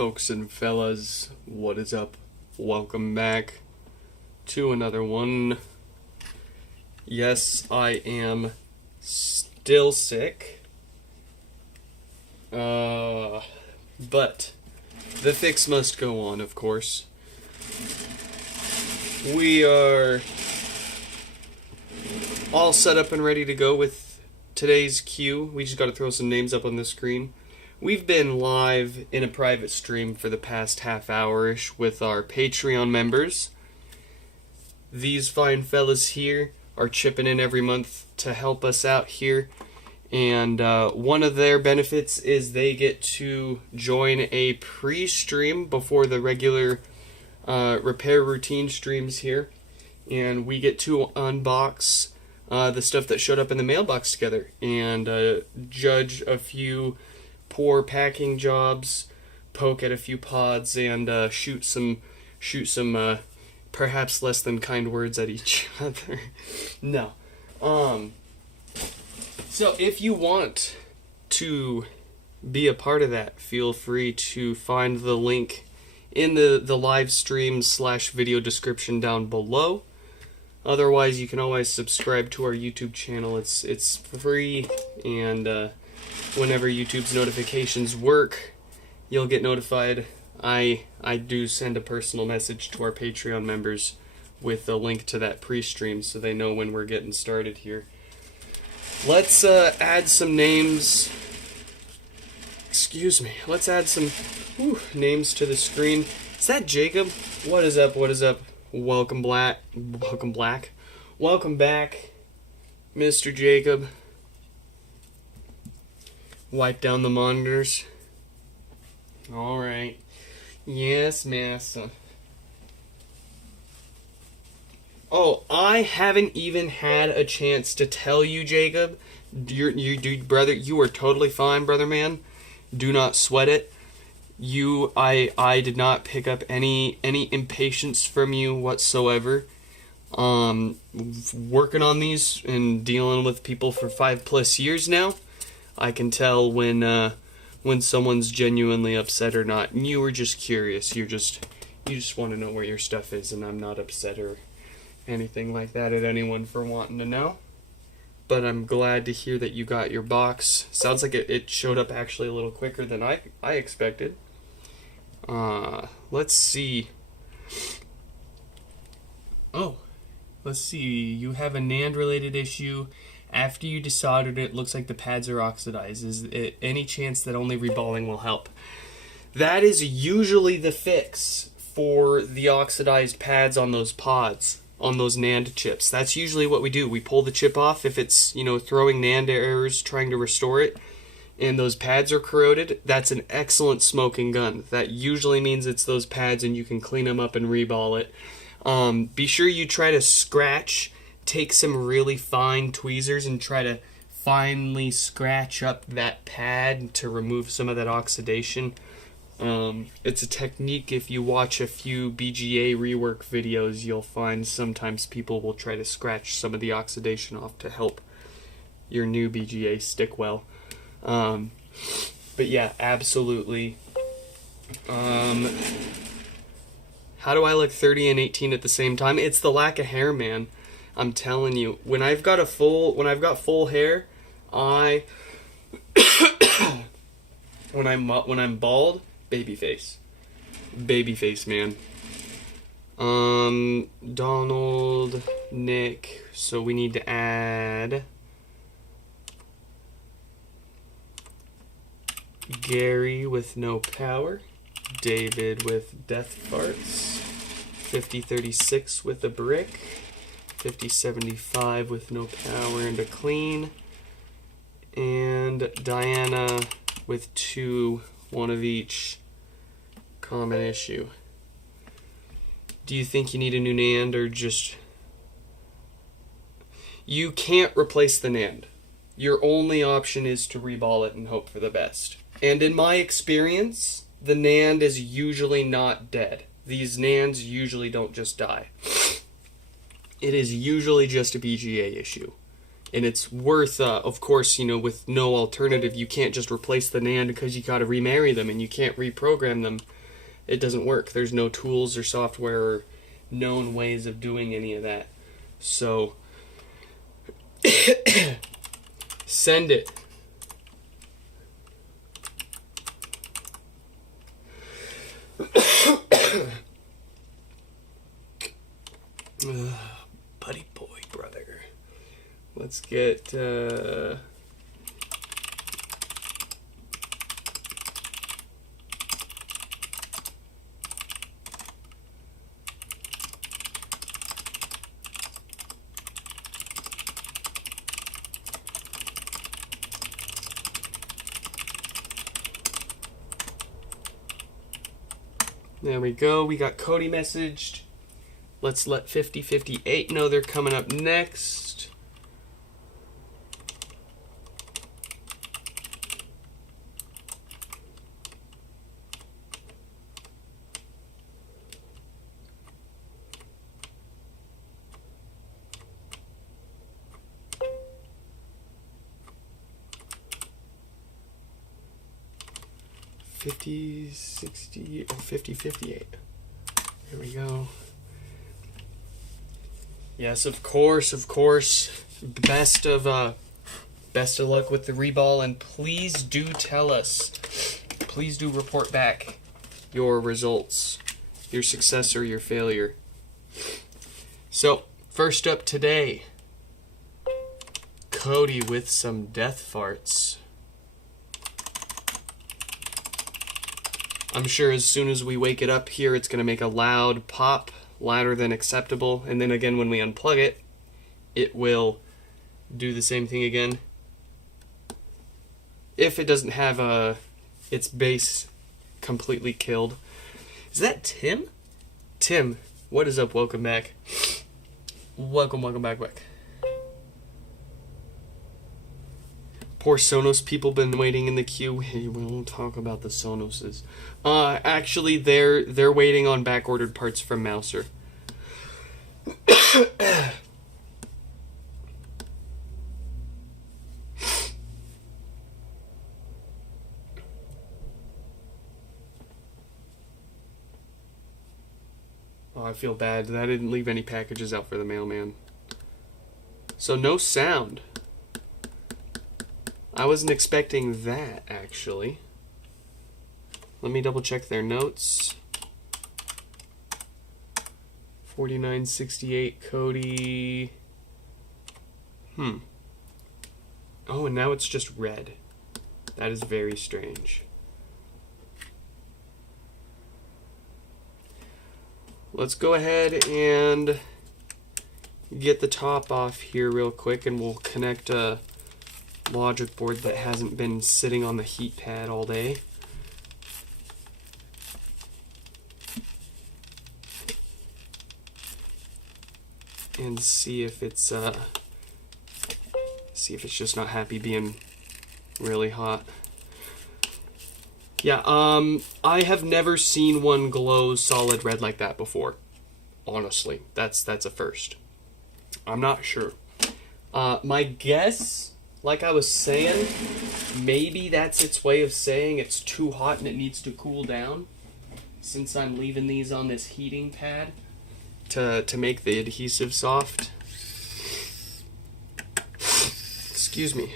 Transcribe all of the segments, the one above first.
Folks and fellas, what is up? Welcome back to another one. Yes, I am still sick. But the fix must go on, of course. We are all set up and ready to go with today's queue. We just got to throw some names up on the screen. We've been live in a private stream for the past half hour-ish with our Patreon members. These fine fellas here are chipping in every month to help us out here. And one of their benefits is they get to join a pre-stream before the regular repair routine streams here. And we get to unbox the stuff that showed up in the mailbox together and judge a few poor packing jobs, poke at a few pods, and shoot some perhaps less than kind words at each other. No. So if you want to be a part of that, feel free to find the link in the live stream / video description down below. Otherwise, you can always subscribe to our YouTube channel. It's free, and whenever YouTube's notifications work, you'll get notified. I do send a personal message to our Patreon members with a link to that pre-stream so they know when we're getting started here. Let's add some names. Excuse me. Let's add some names to the screen. Is that Jacob? What is up? What is up? Welcome back, Mr. Jacob. Wipe down the monitors. Alright. Yes, massa. Oh, I haven't even had a chance to tell you, Jacob. Brother, you are totally fine, brother man. Do not sweat it. I did not pick up any impatience from you whatsoever. Working on these and dealing with people for 5+ years now, I can tell when someone's genuinely upset or not. And you were just curious. You just want to know where your stuff is, and I'm not upset or anything like that at anyone for wanting to know. But I'm glad to hear that you got your box. Sounds like it showed up actually a little quicker than I expected. Let's see. Oh, let's see. You have a NAND-related issue. After you desoldered it, looks like the pads are oxidized. Is it any chance that only reballing will help? That is usually the fix for the oxidized pads on those pods, on those NAND chips. That's usually what we do. We pull the chip off if it's, throwing NAND errors, trying to restore it, and those pads are corroded. That's an excellent smoking gun. That usually means it's those pads and you can clean them up and reball it. Be sure you try to take some really fine tweezers and try to finely scratch up that pad to remove some of that oxidation. It's a technique. If you watch a few BGA rework videos, you'll find sometimes people will try to scratch some of the oxidation off to help your new BGA stick well. But yeah, absolutely. How do I look 30 and 18 at the same time? It's the lack of hair, man. I'm telling you, when I've got full hair, when I'm bald, baby face, man. Donald, Nick. So we need to add Gary with no power, David with death farts, 5036 with a brick, 5075 with no power and a clean, and Diana with 2, one of each, common issue. Do you think you need a new NAND or just... You can't replace the NAND. Your only option is to reball it and hope for the best. And in my experience, the NAND is usually not dead. These NANDs usually don't just die. It is usually just a BGA issue. And it's worth, of course, with no alternative, you can't just replace the NAND because you gotta remarry them and you can't reprogram them. It doesn't work. There's no tools or software or known ways of doing any of that. So, send it. Buddy boy, brother. Let's get, there we go. We got Cody messaged. Let's let 5058 know they're coming up next. $50, $60, oh, $50, $58. Here we go. Yes, of course. Best of luck with the reball, and please do tell us. Please do report back your results, your success or your failure. So, first up today, Cody with some death farts. I'm sure as soon as we wake it up here, it's going to make a loud pop, louder than acceptable, and then again when we unplug it, it will do the same thing again. If it doesn't have its base completely killed. Is that Tim? Tim, what is up? Welcome back. Welcome back. Poor Sonos people been waiting in the queue. We won't talk about the Sonoses. Actually, they're waiting on back-ordered parts from Mouser. Oh, I feel bad that I didn't leave any packages out for the mailman. So no sound. I wasn't expecting that, actually. Let me double check their notes. 4968 Cody. Oh, and now it's just red. That is very strange. Let's go ahead and get the top off here real quick, and we'll connect a logic board that hasn't been sitting on the heat pad all day. And see if it's just not happy being really hot. Yeah, I have never seen one glow solid red like that before. Honestly, that's a first. I'm not sure. My guess, like I was saying, maybe that's its way of saying it's too hot and it needs to cool down, since I'm leaving these on this heating pad to make the adhesive soft. Excuse me.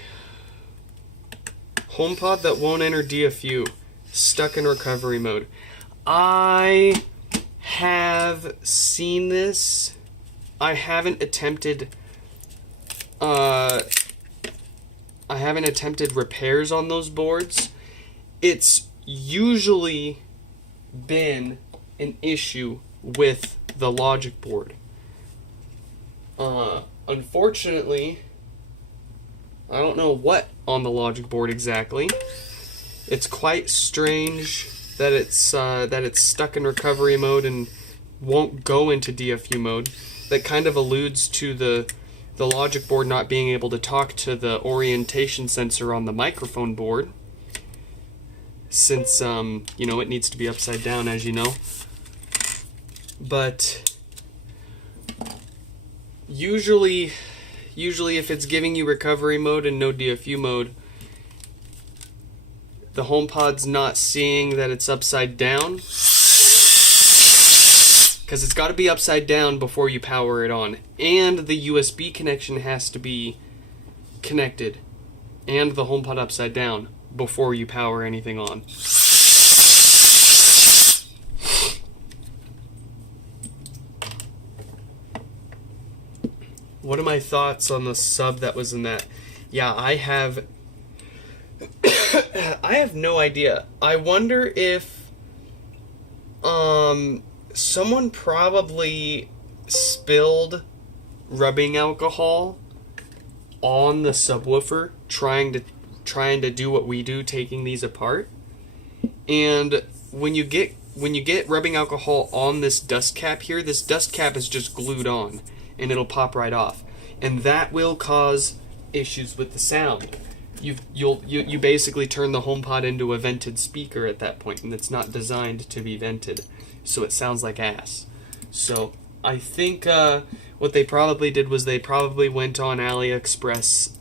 HomePod that won't enter DFU. Stuck in recovery mode. I have seen this. I haven't attempted repairs on those boards. It's usually been an issue with the logic board. Unfortunately, I don't know what on the logic board exactly. It's quite strange that it's stuck in recovery mode and won't go into DFU mode. That kind of alludes to the logic board not being able to talk to the orientation sensor on the microphone board, since it needs to be upside down, as you know. But usually Usually if it's giving you recovery mode and no DFU mode, the HomePod's not seeing that it's upside down, because it's got to be upside down before you power it on. And the USB connection has to be connected, and the HomePod upside down before you power anything on. What are my thoughts on the sub that was in that? Yeah, I have no idea. I wonder if someone probably spilled rubbing alcohol on the subwoofer trying to do what we do, taking these apart. And when you get rubbing alcohol on this dust cap here, this dust cap is just glued on and it'll pop right off. And that will cause issues with the sound. You basically turn the HomePod into a vented speaker at that point, and it's not designed to be vented, so it sounds like ass. So I think what they probably did was they probably went on AliExpress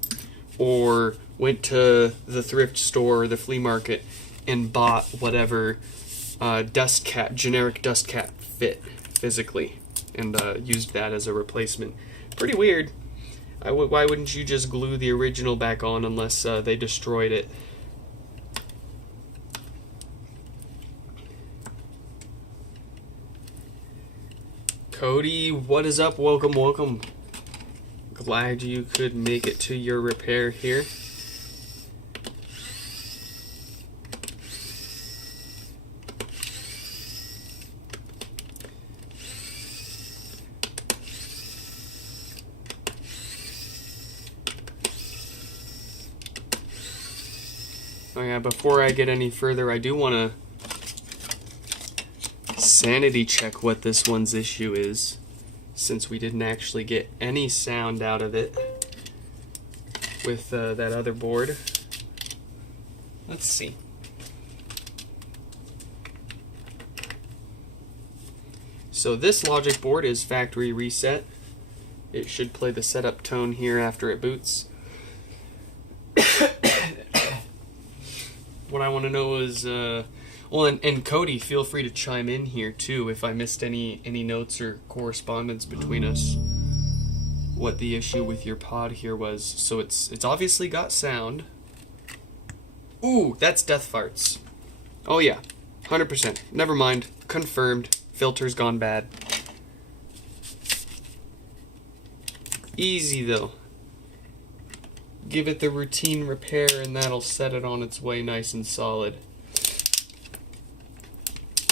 or went to the thrift store or the flea market and bought whatever dust cap, generic dust cap fit physically, and used that as a replacement. Pretty weird. Why wouldn't you just glue the original back on unless they destroyed it? Cody, what is up? Welcome, welcome. Glad you could make it to your repair here. Oh yeah, before I get any further, I do want to sanity check what this one's issue is, since we didn't actually get any sound out of it with that other board. Let's see. So this logic board is factory reset. It should play the setup tone here after it boots. What I want to know is, well, and Cody, feel free to chime in here too if I missed any notes or correspondence between us. What the issue with your pod here was. So it's obviously got sound. Ooh, that's death farts. Oh yeah, 100%. Never mind. Confirmed. Filter's gone bad. Easy though. Give it the routine repair and that'll set it on its way nice and solid.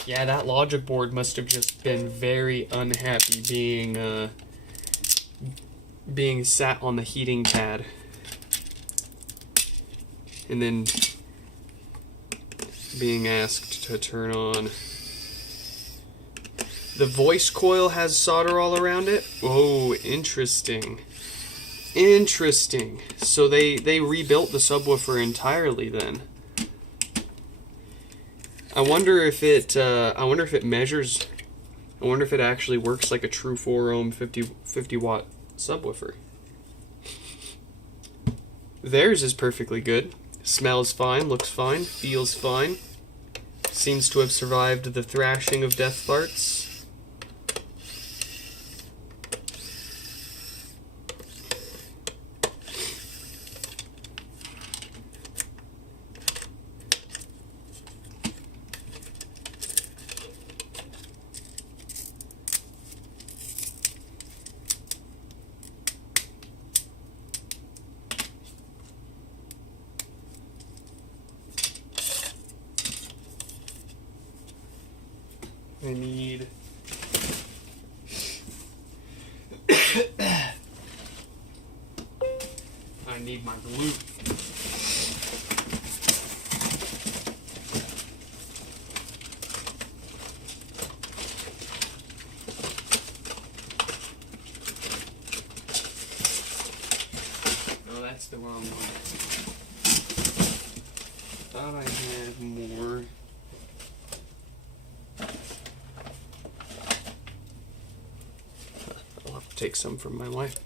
Yeah, that logic board must have just been very unhappy being sat on the heating pad and then being asked to turn on. The voice coil has solder all around it? Oh, interesting. Interesting. So they rebuilt the subwoofer entirely then. I wonder if it measures. I wonder if it actually works like a true 4 ohm 50 watt subwoofer. Theirs is perfectly good. Smells fine, looks fine, feels fine. Seems to have survived the thrashing of death farts. I need I need my glue. No, that's the wrong one. Thought I had more. I'll have to take some from my wife.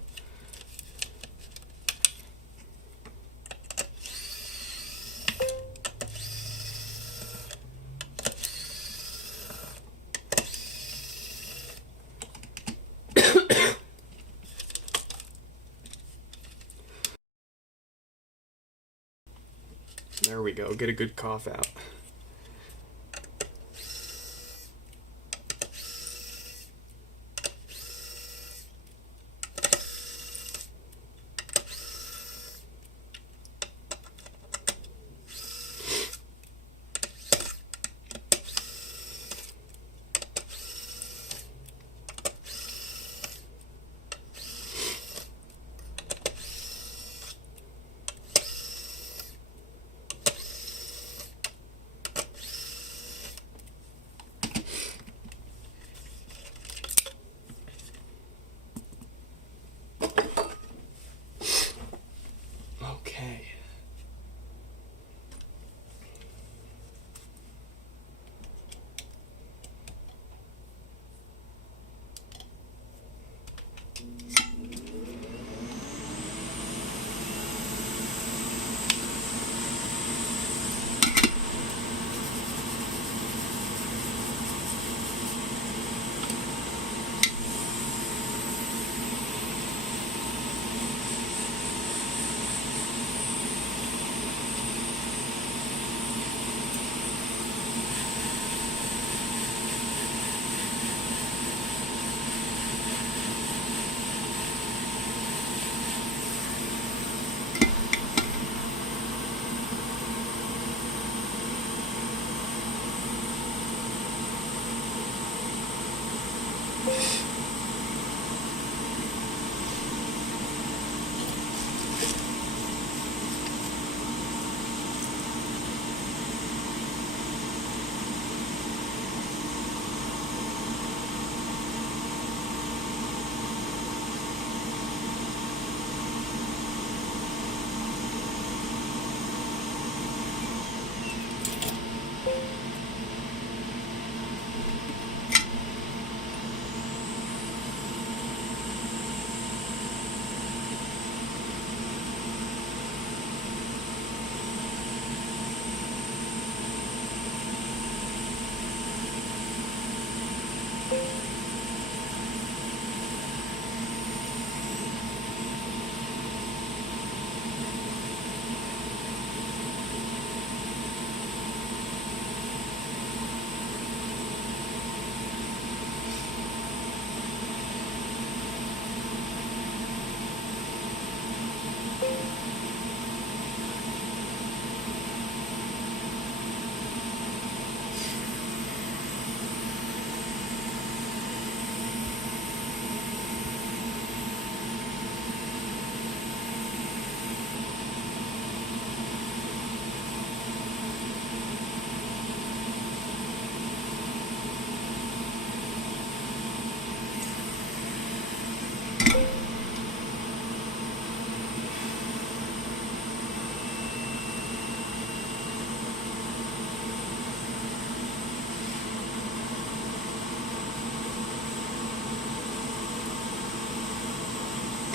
There we go. Get a good cough out. Okay.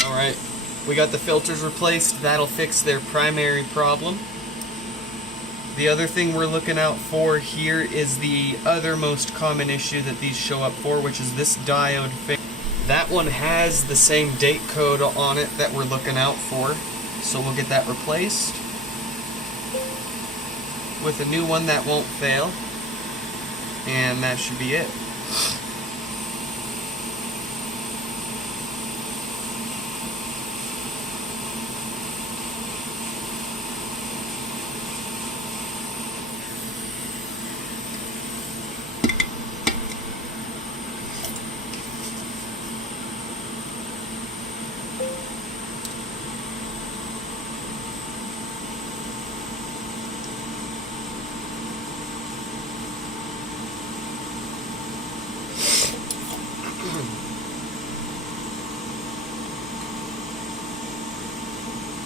Alright, we got the filters replaced. That'll fix their primary problem. The other thing we're looking out for here is the other most common issue that these show up for, which is this diode fail. That one has the same date code on it that we're looking out for, so we'll get that replaced with a new one that won't fail, and that should be it.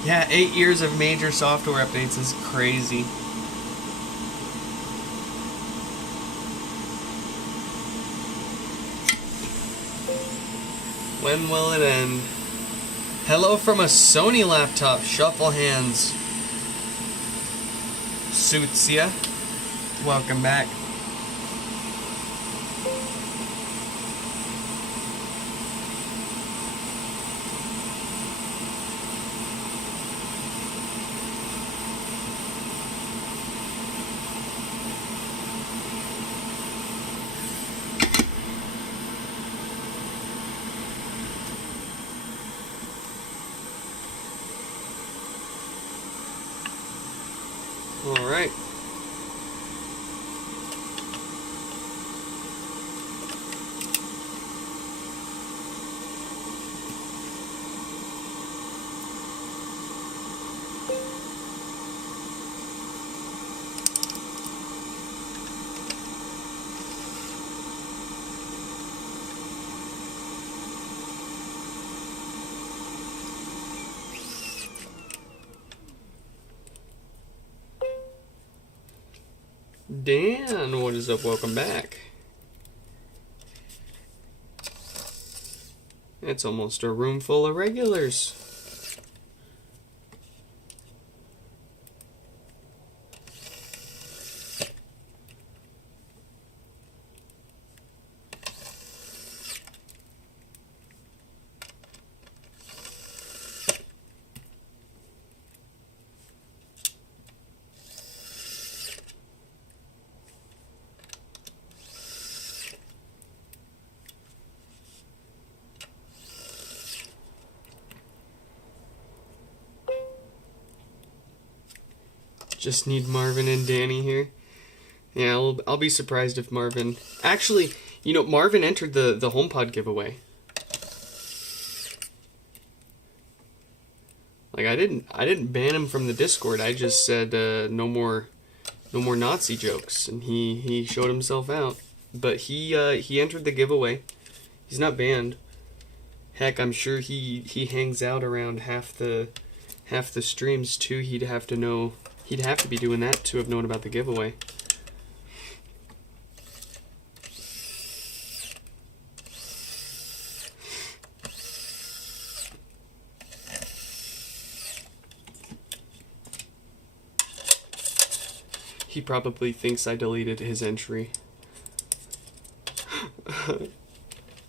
Yeah, 8 years of major software updates is crazy. When will it end? Hello from a Sony laptop. Shuffle hands. Suits ya. Welcome back. All right. Dan, what is up? Welcome back. It's almost a room full of regulars. Just need Marvin and Danny here. Yeah, I'll be surprised if Marvin... Actually, you know, Marvin entered the HomePod giveaway. Like, I didn't ban him from the Discord. I just said no more Nazi jokes, and he showed himself out. But he entered the giveaway. He's not banned. Heck, I'm sure he hangs out around half the streams too. He'd have to be doing that to have known about the giveaway. He probably thinks I deleted his entry.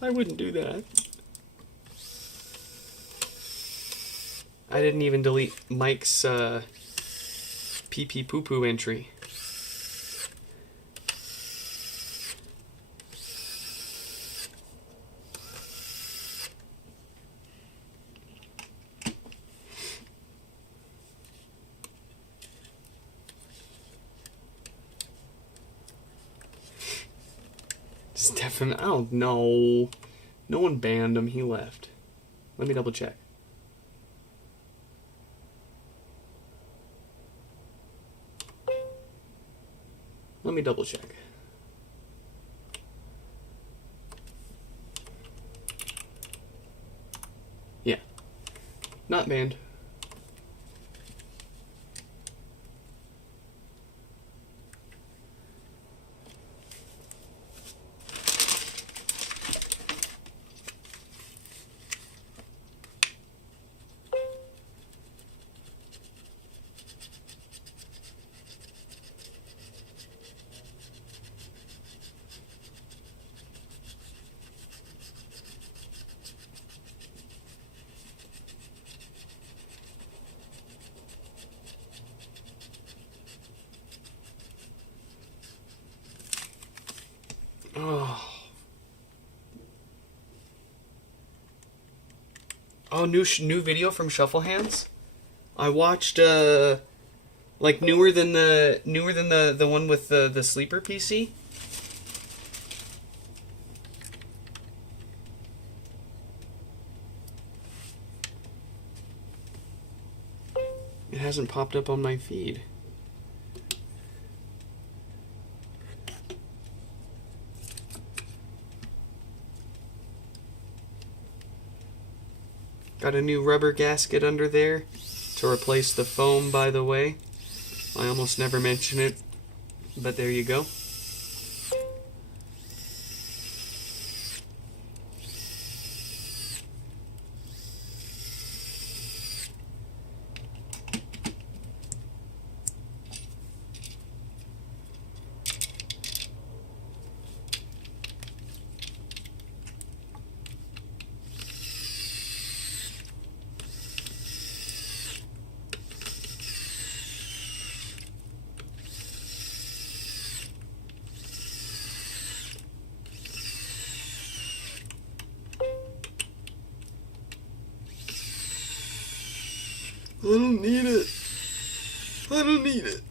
I wouldn't do that. I didn't even delete Mike's pee-pee poo-poo entry. Stefan, I don't know. No one banned him. He left. Let me double check. Let me double check. Yeah. Not banned. Oh, new video from Shuffle Hands. I watched like newer than the one with the sleeper PC. It hasn't popped up on my feed. Got a new rubber gasket under there to replace the foam, by the way. I almost never mention it, but there you go. I don't need it. I don't need it.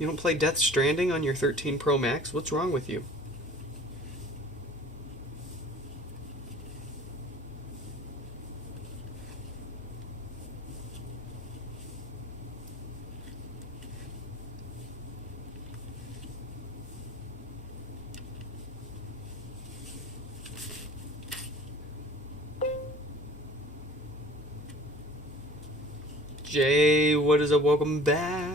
You don't play Death Stranding on your 13 Pro Max? What's wrong with you? Jay, what is up? Welcome back.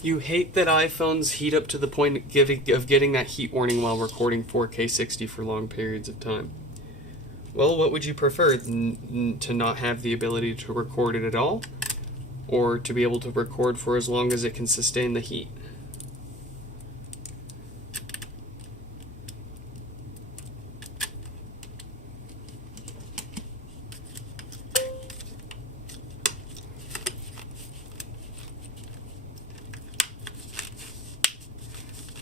You hate that iPhones heat up to the point of getting that heat warning while recording 4K 60 for long periods of time. Well, what would you prefer? To not have the ability to record it at all? Or to be able to record for as long as it can sustain the heat?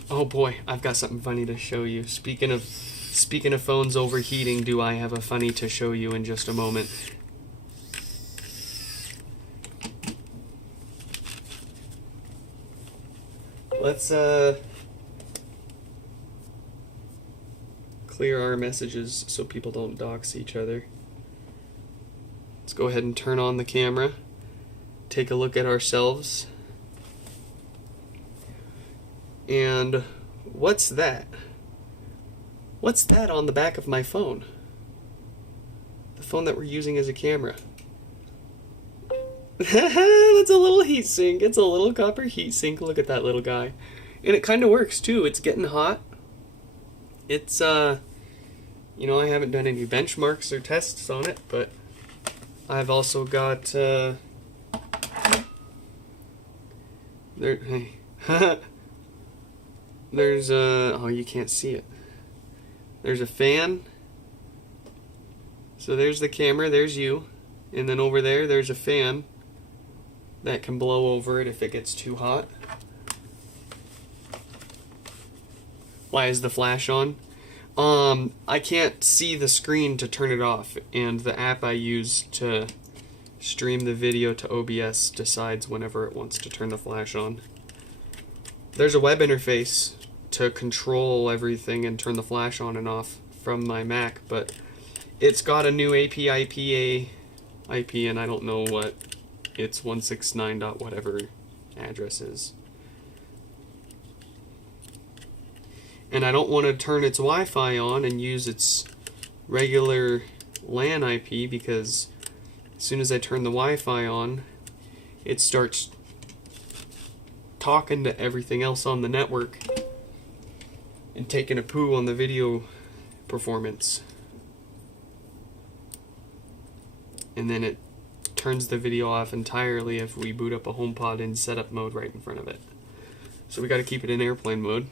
Oh boy, I've got something funny to show you. Speaking of phones overheating, do I have a funny to show you in just a moment. Let's clear our messages so people don't dox each other. Let's go ahead and turn on the camera. Take a look at ourselves. And what's that? What's that on the back of my phone? The phone that we're using as a camera. That's a little heatsink. It's a little copper heatsink. Look at that little guy. And it kind of works too. It's getting hot. It's, you know, I haven't done any benchmarks or tests on it, but I've also got, there, hey. There's oh, you can't see it. There's a fan. So there's the camera, there's you. And then over there, there's a fan that can blow over it if it gets too hot. Why is the flash on? I can't see the screen to turn it off, and the app I use to stream the video to OBS decides whenever it wants to turn the flash on. There's a web interface to control everything and turn the flash on and off from my Mac, but it's got a new IP, and I don't know what its 169 dot whatever address is. And I don't want to turn its Wi-Fi on and use its regular LAN IP, because as soon as I turn the Wi-Fi on, it starts talking to everything else on the network and taking a poo on the video performance. And then it turns the video off entirely if we boot up a HomePod in setup mode right in front of it. So we got to keep it in airplane mode.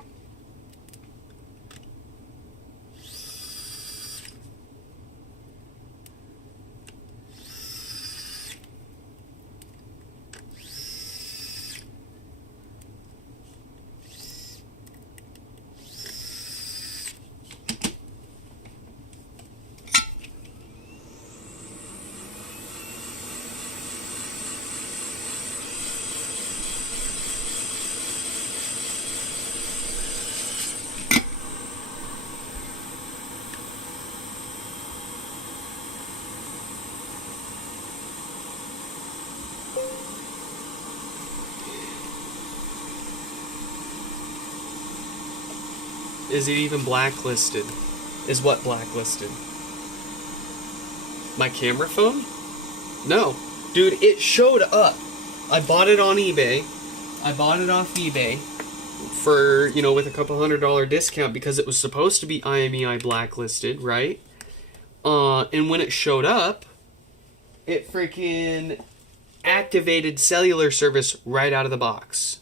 Is it even blacklisted? Is what blacklisted? My camera phone? No. Dude, it showed up. I bought it on eBay. I bought it off eBay for, you know, with a couple $100 discount because it was supposed to be IMEI blacklisted, right? And when it showed up, it freaking activated cellular service right out of the box.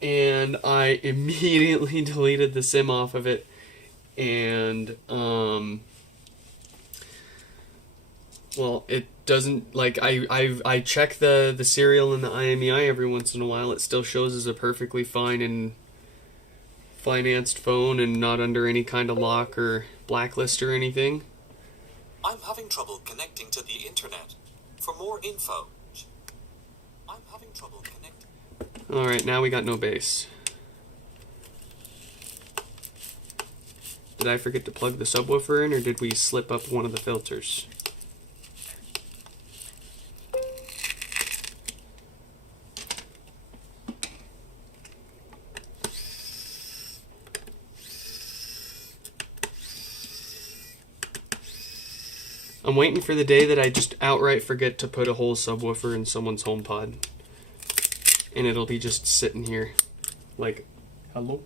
And I immediately deleted the SIM off of it, and Well, it doesn't, like, I check the serial in the IMEI every once in a while. It still shows as a perfectly fine and financed phone and not under any kind of lock or blacklist or anything. I'm having trouble connecting to the internet. For more info, I'm having trouble connecting. Alright, now we got no bass. Did I forget to plug the subwoofer in, or did we slip up one of the filters? I'm waiting for the day that I just outright forget to put a whole subwoofer in someone's HomePod. And it'll be just sitting here. Like, hello?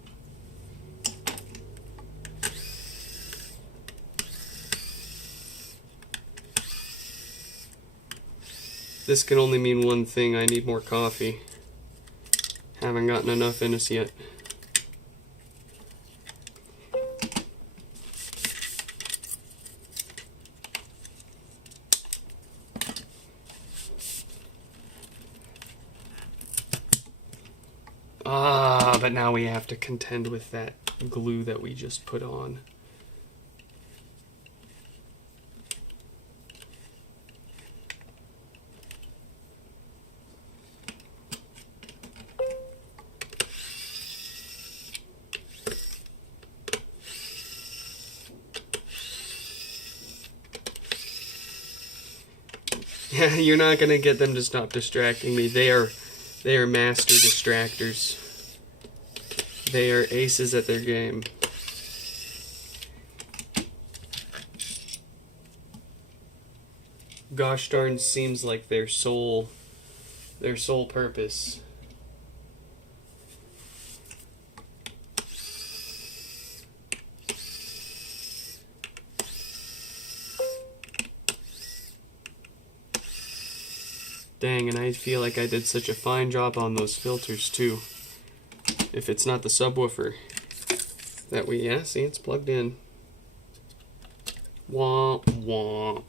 This can only mean one thing: I need more coffee. Haven't gotten enough in us yet. But now we have to contend with that glue that we just put on. Yeah, you're not gonna get them to stop distracting me. They are master distractors. They are aces at their game. Gosh darn, seems like their sole purpose. Dang, and I feel like I did such a fine job on those filters too. If it's not the subwoofer that we, yeah, see, it's plugged in. Womp womp.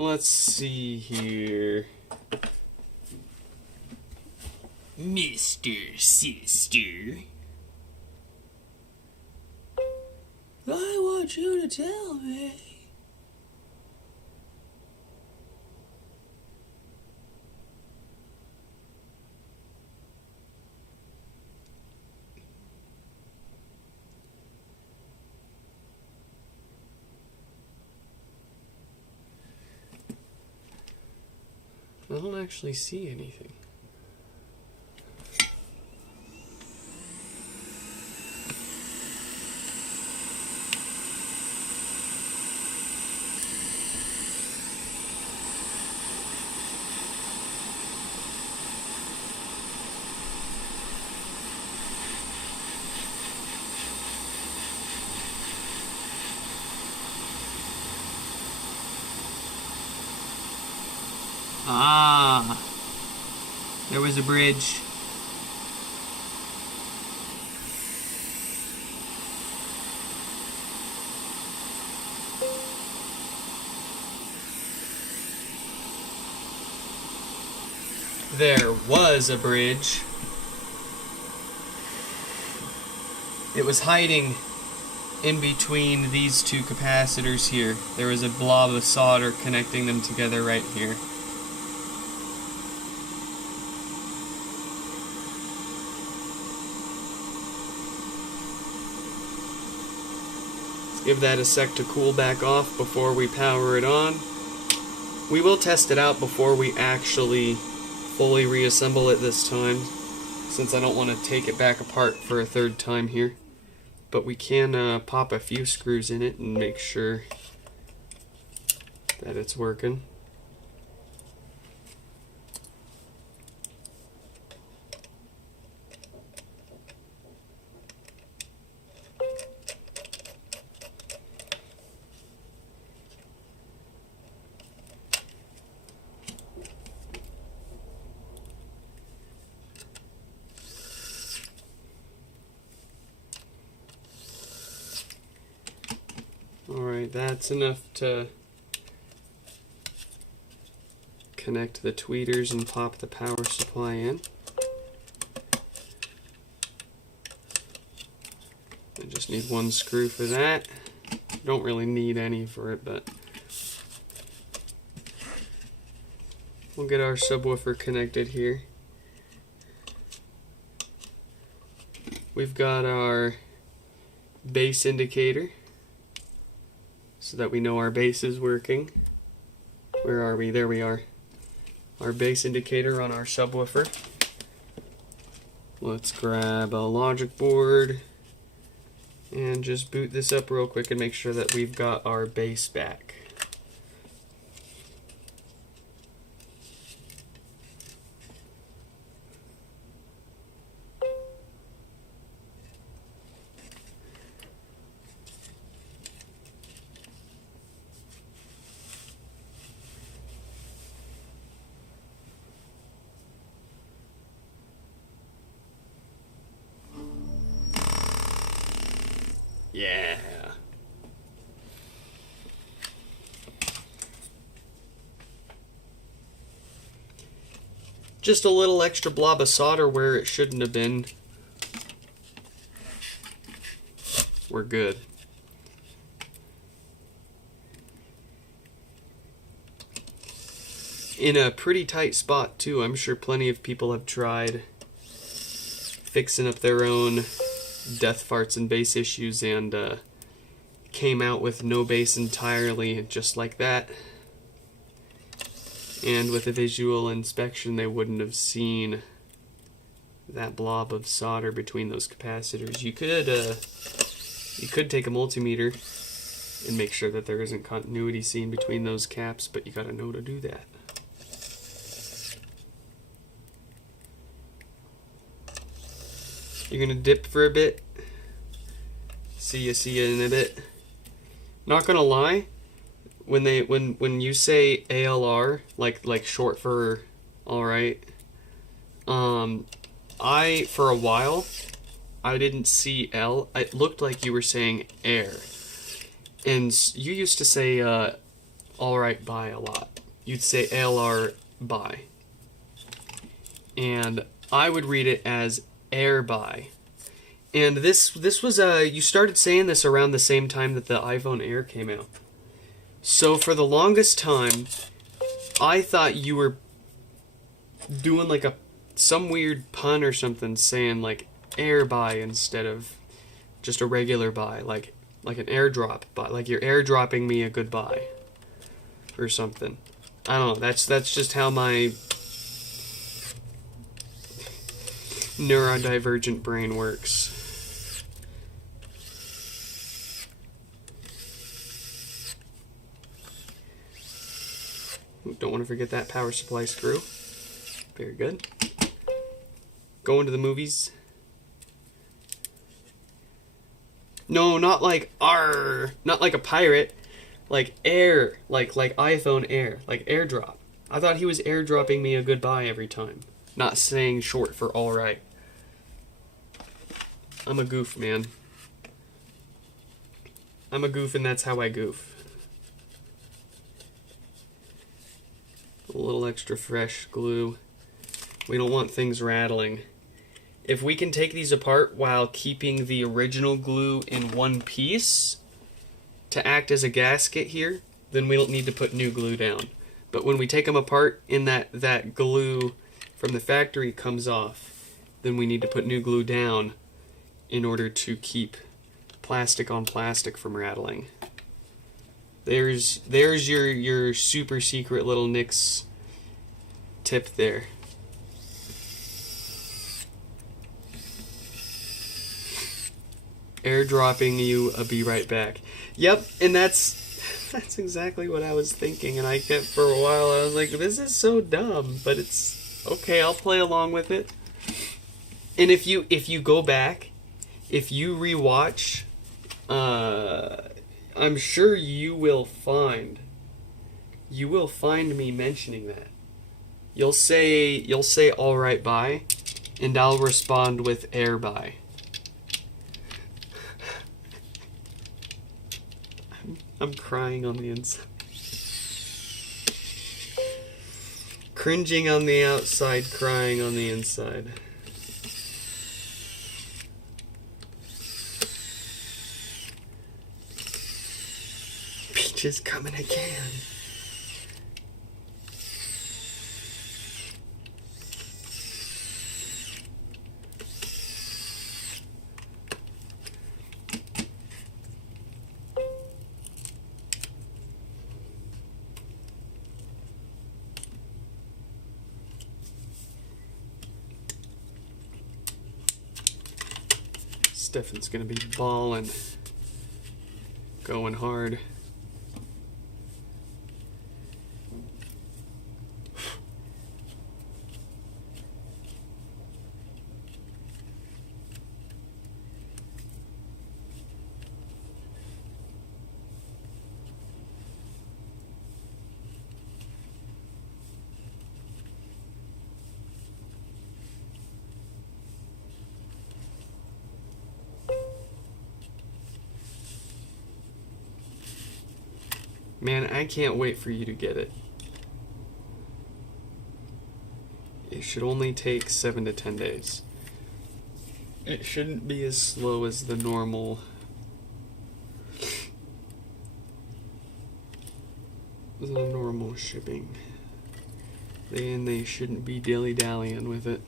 Let's see here. Mr. Sister. I want you to tell me. I don't actually see anything. Ah, there was a bridge. there was a bridge, it was hiding in between these two capacitors here. There was a blob of solder connecting them together right here. Let's give that a sec to cool back off before we power it on. We will test it out before we actually fully reassemble it this time, since I don't want to take it back apart for a third time here. But we can pop a few screws in it and make sure that it's working. Alright, that's enough to connect the tweeters and pop the power supply in. I just need one screw for that. Don't really need any for it, but we'll get our subwoofer connected here. We've got our bass indicator, so that we know our bass is working. Where are we? There we are. Our bass indicator on our subwoofer. Let's grab a logic board and just boot this up real quick and make sure that we've got our bass back. Yeah. Just a little extra blob of solder where it shouldn't have been. We're good. In a pretty tight spot too. I'm sure plenty of people have tried fixing up their own death farts and bass issues and came out with no bass entirely, just like that. And with a visual inspection they wouldn't have seen that blob of solder between those capacitors. You could take a multimeter and make sure that there isn't continuity seen between those caps, but you gotta know to do that. You're gonna dip for a bit. See you in a bit. Not gonna lie, when you say ALR, like short for alright, I for a while I didn't see L. It looked like you were saying air, and you used to say alright bye a lot. You'd say ALR bye, and I would read it as air by. And this was you started saying this around the same time that the iPhone Air came out. So for the longest time I thought you were doing like some weird pun or something, saying like air by instead of just a regular bye, like an airdrop bye, like you're airdropping me a goodbye or something. I don't know, that's just how my neurodivergent brain works. Don't want to forget that power supply screw. Very good. Going to the movies. No, not like R, not like a pirate, like air, like iPhone Air, like airdrop. I thought he was airdropping me a goodbye every time, not saying short for alright. I'm a goof, man. I'm a goof, and that's how I goof. A little extra fresh glue We don't want things rattling. If we can take these apart while keeping the original glue in one piece to act as a gasket here, then we don't need to put new glue down. But when we take them apart and that glue from the factory comes off, then we need to put new glue down in order to keep plastic on plastic from rattling. There's your super secret little Nix tip there. Airdropping you a be right back. Yep, and that's exactly what I was thinking, and I kept for a while, I was like, this is so dumb, but it's okay, I'll play along with it. And if you go back, if you rewatch, I'm sure you will find me mentioning that. You'll say all right bye, and I'll respond with air bye. I'm crying on the inside. Cringing on the outside, crying on the inside. Peach is coming again. Stefan's gonna be balling, going hard. Man, I can't wait for you to get it. It should only take 7 to 10 days. It shouldn't be as slow as the normal shipping. They shouldn't be dilly-dallying with it.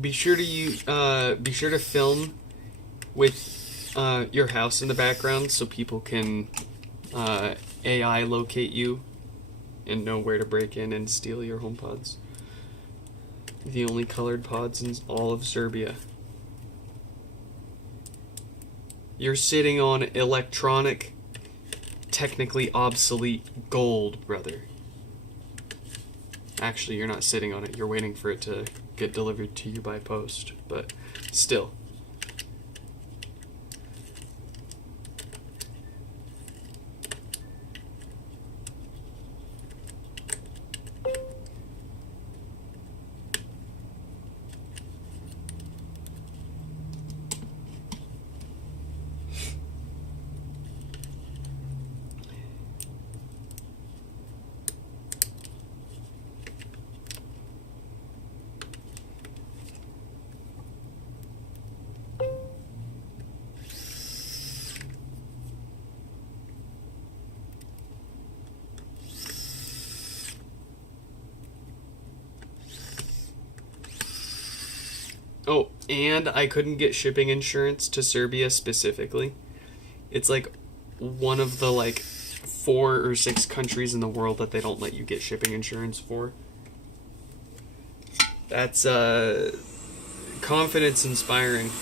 Be sure to film with your house in the background so people can AI locate you and know where to break in and steal your HomePods. The only colored pods in all of Serbia. You're sitting on electronic, technically obsolete gold, brother. Actually, you're not sitting on it. You're waiting for it to get delivered to you by post, but still. Oh, and I couldn't get shipping insurance to Serbia specifically. It's like one of the 4 or 6 countries in the world that they don't let you get shipping insurance for. That's confidence inspiring.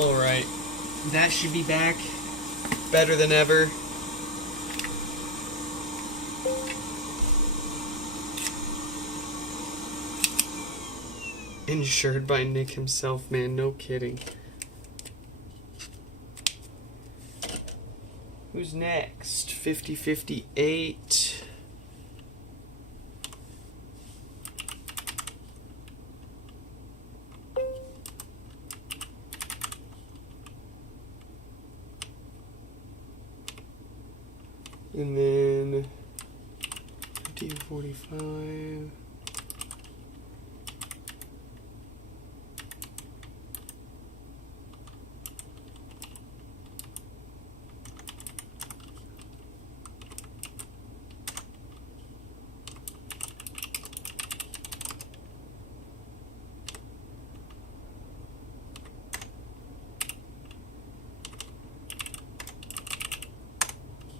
Alright, that should be back better than ever. Insured by Nick himself, man, no kidding. Who's next? 5058. And then 5045.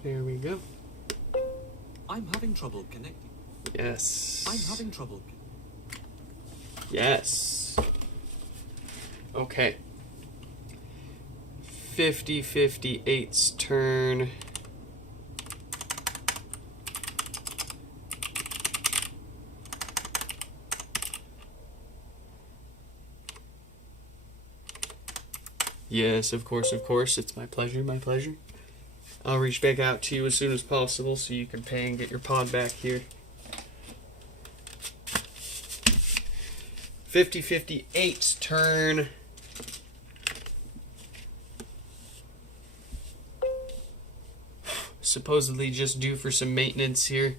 There we go. I'm having trouble connecting. Yes. I'm having trouble. Yes. Okay. 5058's turn. Yes, of course, it's my pleasure, my pleasure. I'll reach back out to you as soon as possible so you can pay and get your pod back here. 5058's turn. Supposedly just due for some maintenance here.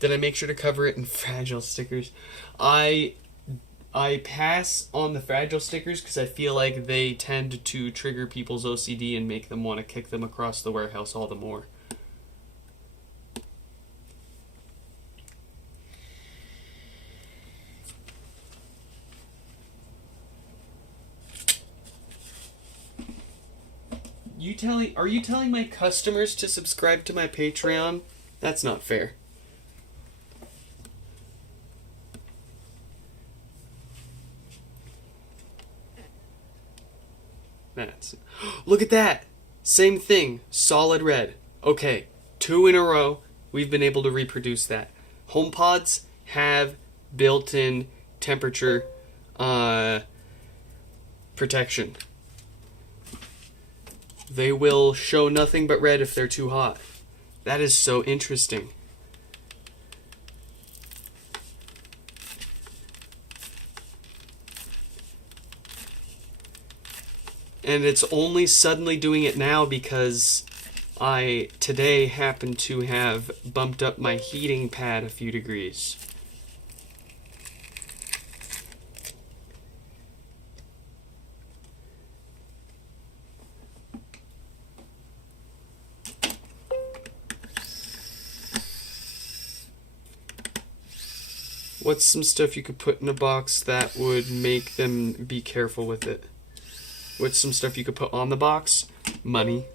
Did I make sure to cover it in fragile stickers? I pass on the fragile stickers because I feel like they tend to trigger people's OCD and make them want to kick them across the warehouse all the more. Are you telling my customers to subscribe to my Patreon? That's not fair. Look at that! Same thing, solid red. Okay, 2 in a row, we've been able to reproduce that. HomePods have built-in temperature protection. They will show nothing but red if they're too hot. That is so interesting. And it's only suddenly doing it now because I today happen to have bumped up my heating pad a few degrees. What's some stuff you could put in a box that would make them be careful with it? What's some stuff you could put on the box? Money.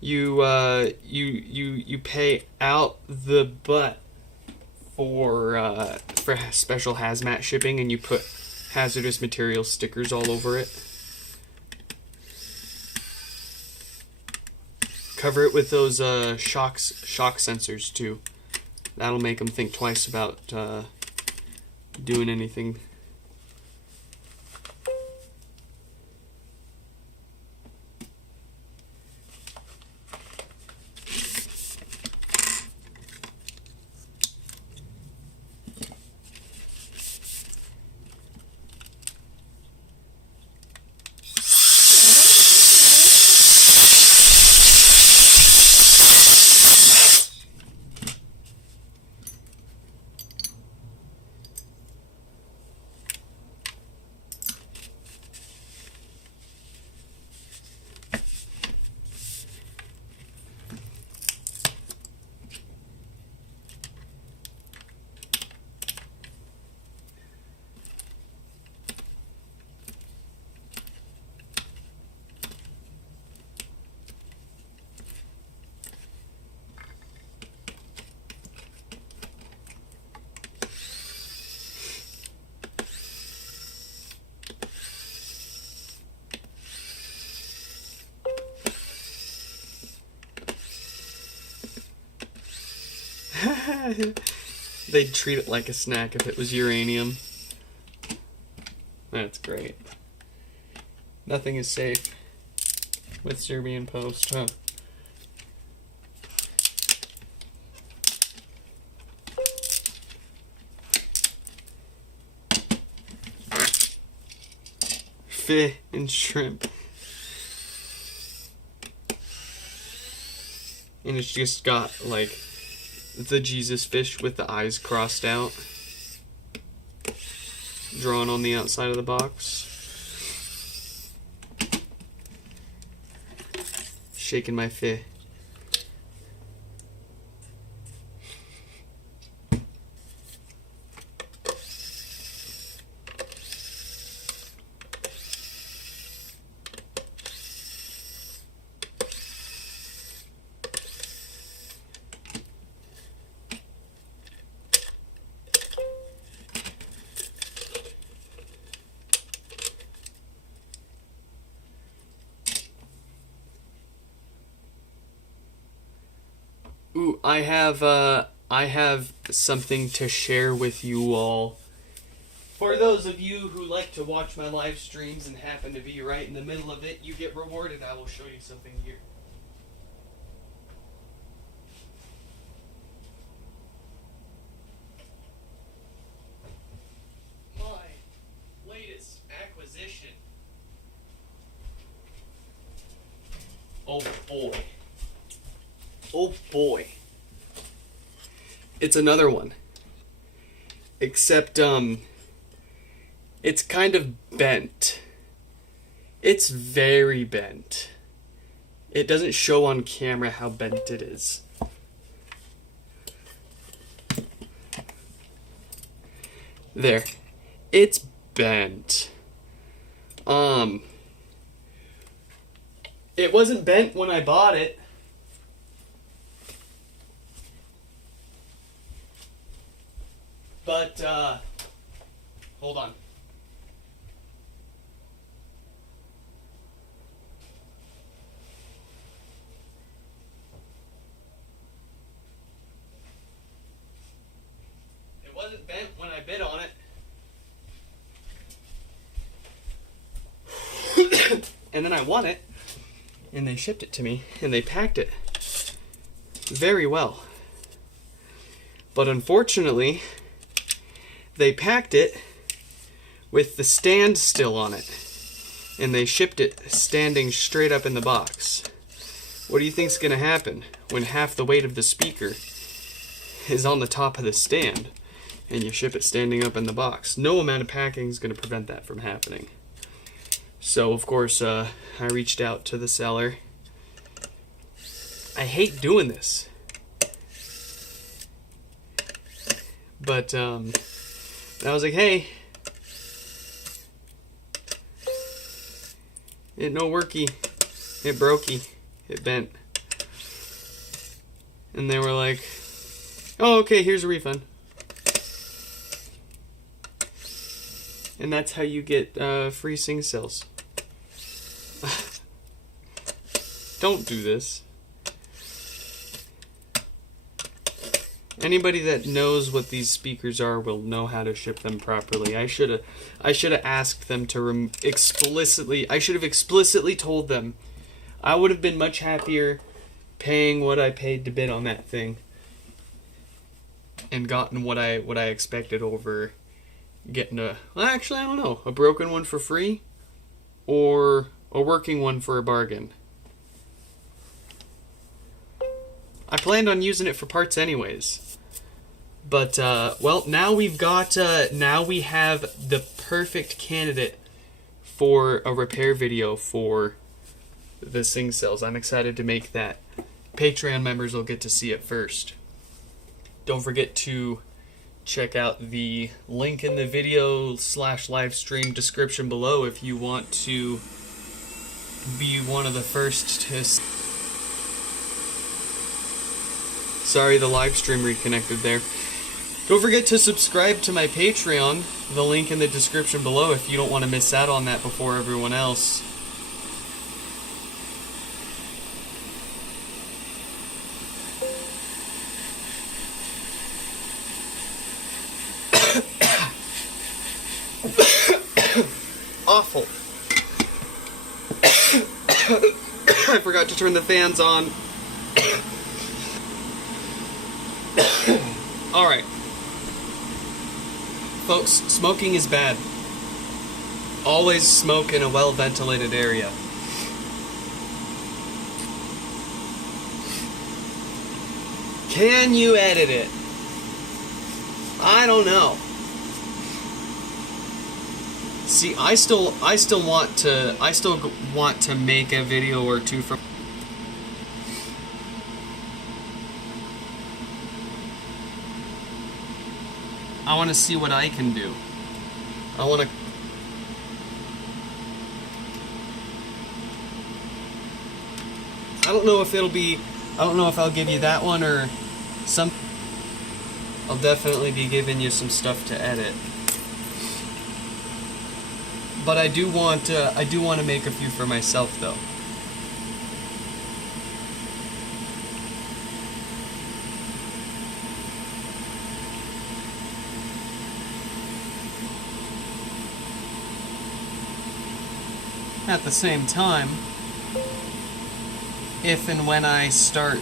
You pay out the butt for special hazmat shipping, and you put hazardous material stickers all over it. Cover it with those shock sensors too. That'll make them think twice about doing anything. They'd treat it like a snack if it was uranium. That's great. Nothing is safe with Serbian Post, huh? Fish and shrimp. And it's just got, like, the Jesus fish with the eyes crossed out, drawn on the outside of the box. Shaking my fish. Ooh, I have something to share with you all. For those of you who like to watch my live streams and happen to be right in the middle of it, you get rewarded. I will show you something here. My latest acquisition. Oh boy. Oh boy. It's another one. Except, it's kind of bent. It's very bent. It doesn't show on camera how bent it is. There. It's bent. It wasn't bent when I bought it. But, hold on. It wasn't bent when I bid on it. And then I won it, and they shipped it to me, and they packed it very well. But unfortunately, they packed it with the stand still on it, and they shipped it standing straight up in the box. What do you think's gonna happen when half the weight of the speaker is on the top of the stand and you ship it standing up in the box? No amount of packing is gonna prevent that from happening. So of course I reached out to the seller. I hate doing this, but I was like, hey, it no worky, it brokey, it bent. And they were like, oh, okay, here's a refund. And that's how you get free sing cells. Don't do this. Anybody that knows what these speakers are will know how to ship them properly. I should have asked them to explicitly. I should have explicitly told them. I would have been much happier paying what I paid to bid on that thing and gotten what I expected over getting a. Well, actually, I don't know, a broken one for free or a working one for a bargain. I planned on using it for parts anyways. But, well, now we have the perfect candidate for a repair video for the sing cells. I'm excited to make that. Patreon members will get to see it first. Don't forget to check out the link in the video / live stream description below if you want to be one of the first to... Sorry, the live stream reconnected there. Don't forget to subscribe to my Patreon, the link in the description below if you don't want to miss out on that before everyone else. awful. I forgot to turn the fans on. Alright. Folks, smoking is bad. Always smoke in a well-ventilated area. Can you edit it? I don't know. See, I still want to make a video or two for. I want to see what I can do. I want to. I don't know if it'll be. I don't know if I'll give you that one or some. I'll definitely be giving you some stuff to edit. But I do want to make a few for myself though. At the same time, if and when I start,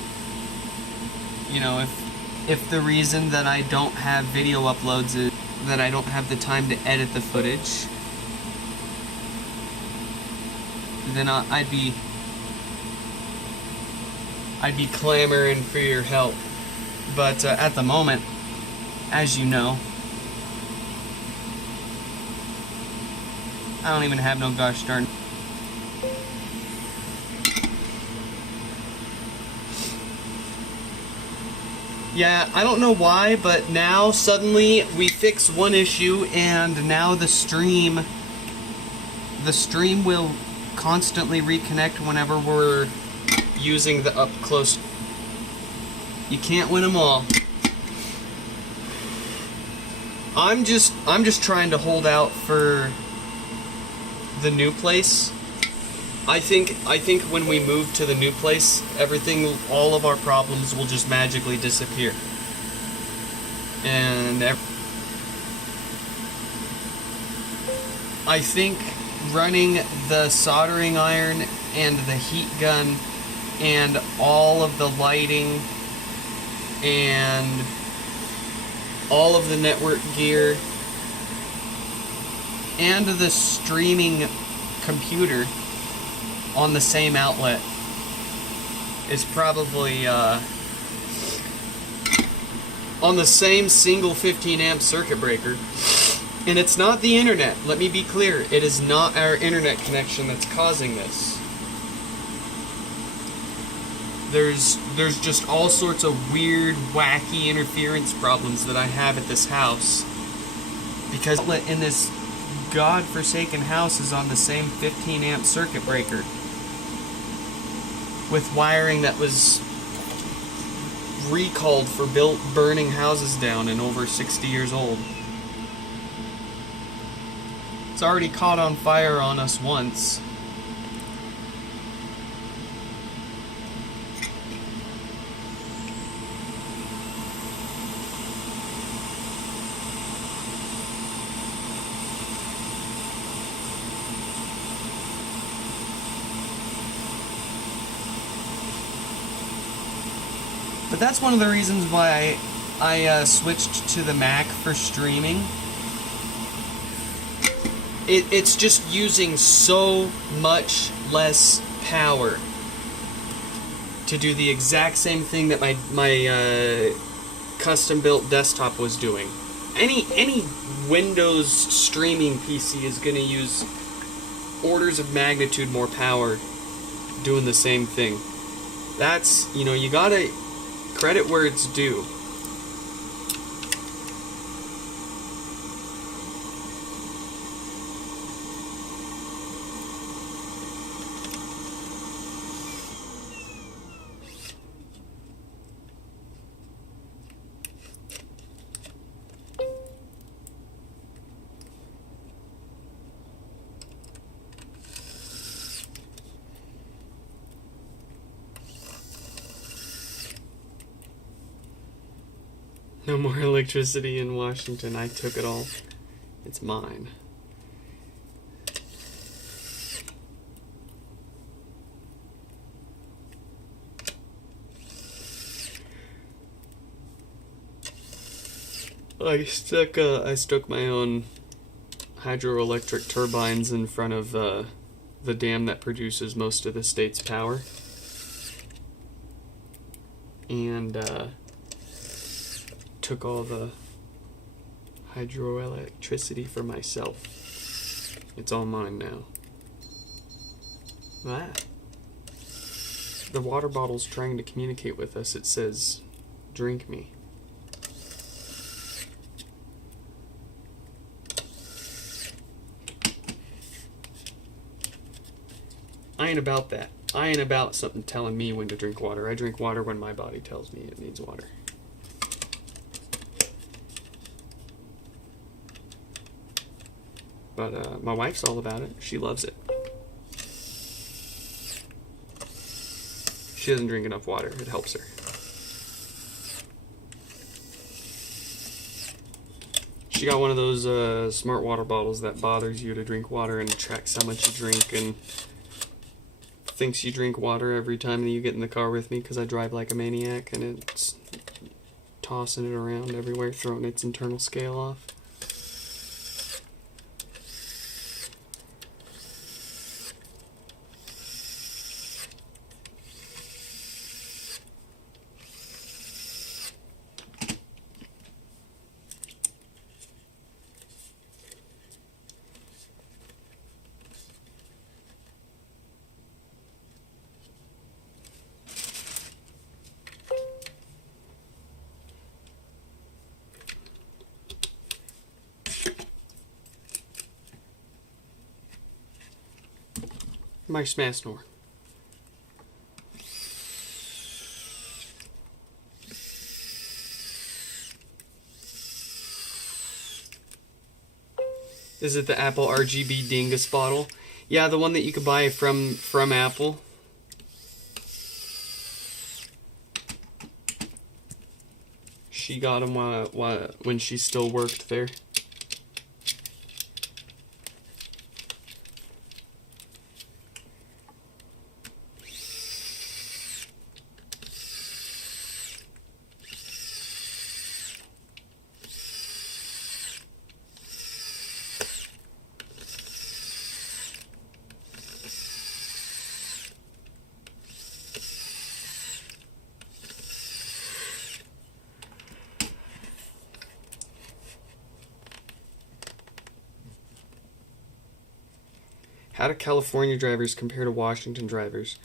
you know, if the reason that I don't have video uploads is that I don't have the time to edit the footage, then I'd be clamoring for your help. But at the moment, as you know, I don't even have no gosh darn. Yeah, I don't know why, but now suddenly we fix one issue and now the stream will constantly reconnect whenever we're using the up close. You can't win them all. I'm just trying to hold out for the new place. I think when we move to the new place, all of our problems will just magically disappear. And I think running the soldering iron and the heat gun and all of the lighting and all of the network gear and the streaming computer on the same outlet is probably on the same single 15 amp circuit breaker. And it's not the internet, let me be clear, it is not our internet connection that's causing this. There's just all sorts of weird, wacky interference problems that I have at this house. Because in this godforsaken house is on the same 15 amp circuit breaker with wiring that was recalled for burning houses down and over 60 years old. It's already caught on fire on us once. But that's one of the reasons why I switched to the Mac for streaming. It's just using so much less power to do the exact same thing that my custom-built desktop was doing. Any Windows streaming PC is going to use orders of magnitude more power doing the same thing. That's, you gotta credit where it's due. No more electricity in Washington. I took it all. It's mine. I stuck my own hydroelectric turbines in front of the dam that produces most of the state's power. And took all the hydroelectricity for myself. It's all mine now. Ah. The water bottle's trying to communicate with us. It says, "Drink me." I ain't about that. I ain't about something telling me when to drink water. I drink water when my body tells me it needs water. But my wife's all about it. She loves it. She doesn't drink enough water. It helps her. She got one of those smart water bottles that bothers you to drink water and tracks how much you drink and thinks you drink water every time that you get in the car with me because I drive like a maniac and it's tossing it around everywhere, throwing its internal scale off. My smash snore. Is it the Apple RGB Dingus bottle? Yeah, the one that you could buy from Apple. She got them when she still worked there. How do California drivers compare to Washington drivers?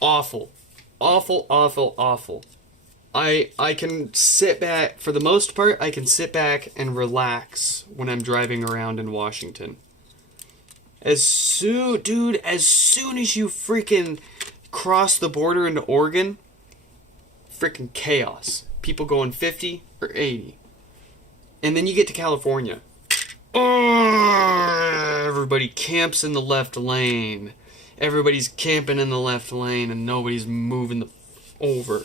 Awful. Awful, awful, awful. I can sit back, for the most part, I can sit back and relax when I'm driving around in Washington. As soon as you freaking cross the border into Oregon, freaking chaos. People going 50 or 80. And then you get to California. Oh, everybody camps in the left lane. Everybody's camping in the left lane and nobody's moving over.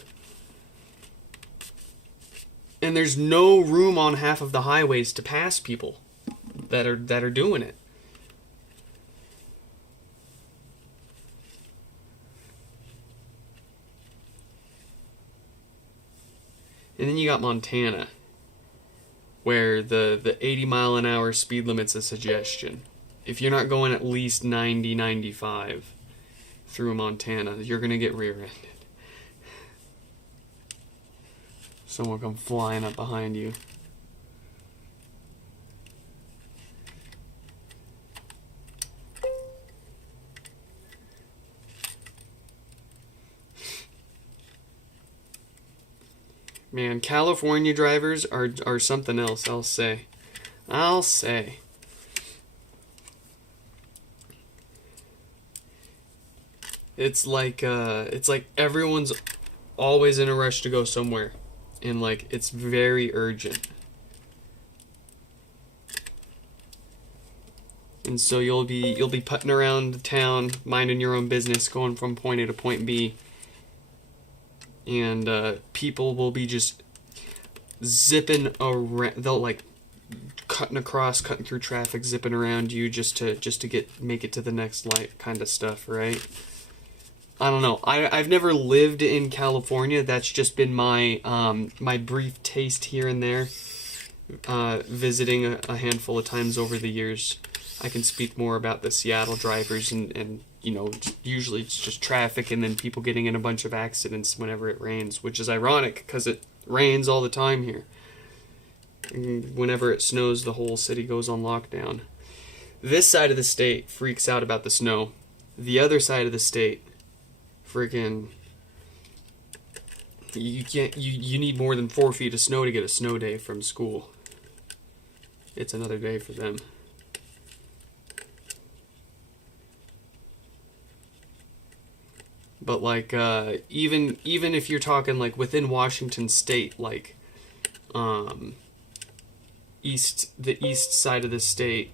And there's no room on half of the highways to pass people that are doing it. And then you got Montana, where the 80 mile an hour speed limit's a suggestion. If you're not going at least 90, 95 through Montana, you're going to get rear-ended. Someone come flying up behind you. Man, California drivers are something else, I'll say. It's like everyone's always in a rush to go somewhere. And like it's very urgent. And so you'll be putting around town, minding your own business, going from point A to point B. And people will be just zipping around. They'll like cutting through traffic, zipping around you just to make it to the next light, kind of stuff, right? I don't know. I've never lived in California. That's just been my my brief taste here and there. visiting a handful of times over the years, I can speak more about the Seattle drivers and usually it's just traffic and then people getting in a bunch of accidents whenever it rains, which is ironic because it rains all the time here. And whenever it snows, the whole city goes on lockdown. This side of the state freaks out about the snow. The other side of the state, freaking, you need more than 4 feet of snow to get a snow day from school. It's another day for them. But like even if you're talking like within Washington state, like the east side of the state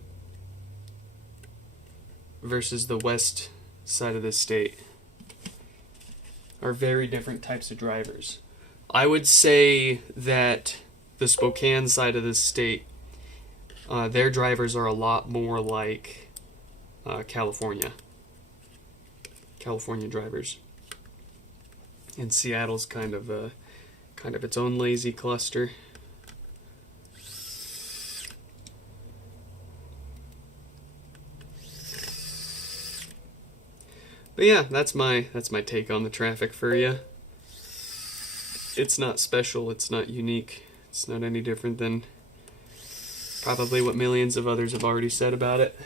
versus the west side of the state are very different types of drivers. I would say that the Spokane side of the state, their drivers are a lot more like California drivers. And Seattle's kind of its own lazy cluster. But yeah, that's my take on the traffic for you. It's not special, it's not unique, it's not any different than probably what millions of others have already said about it.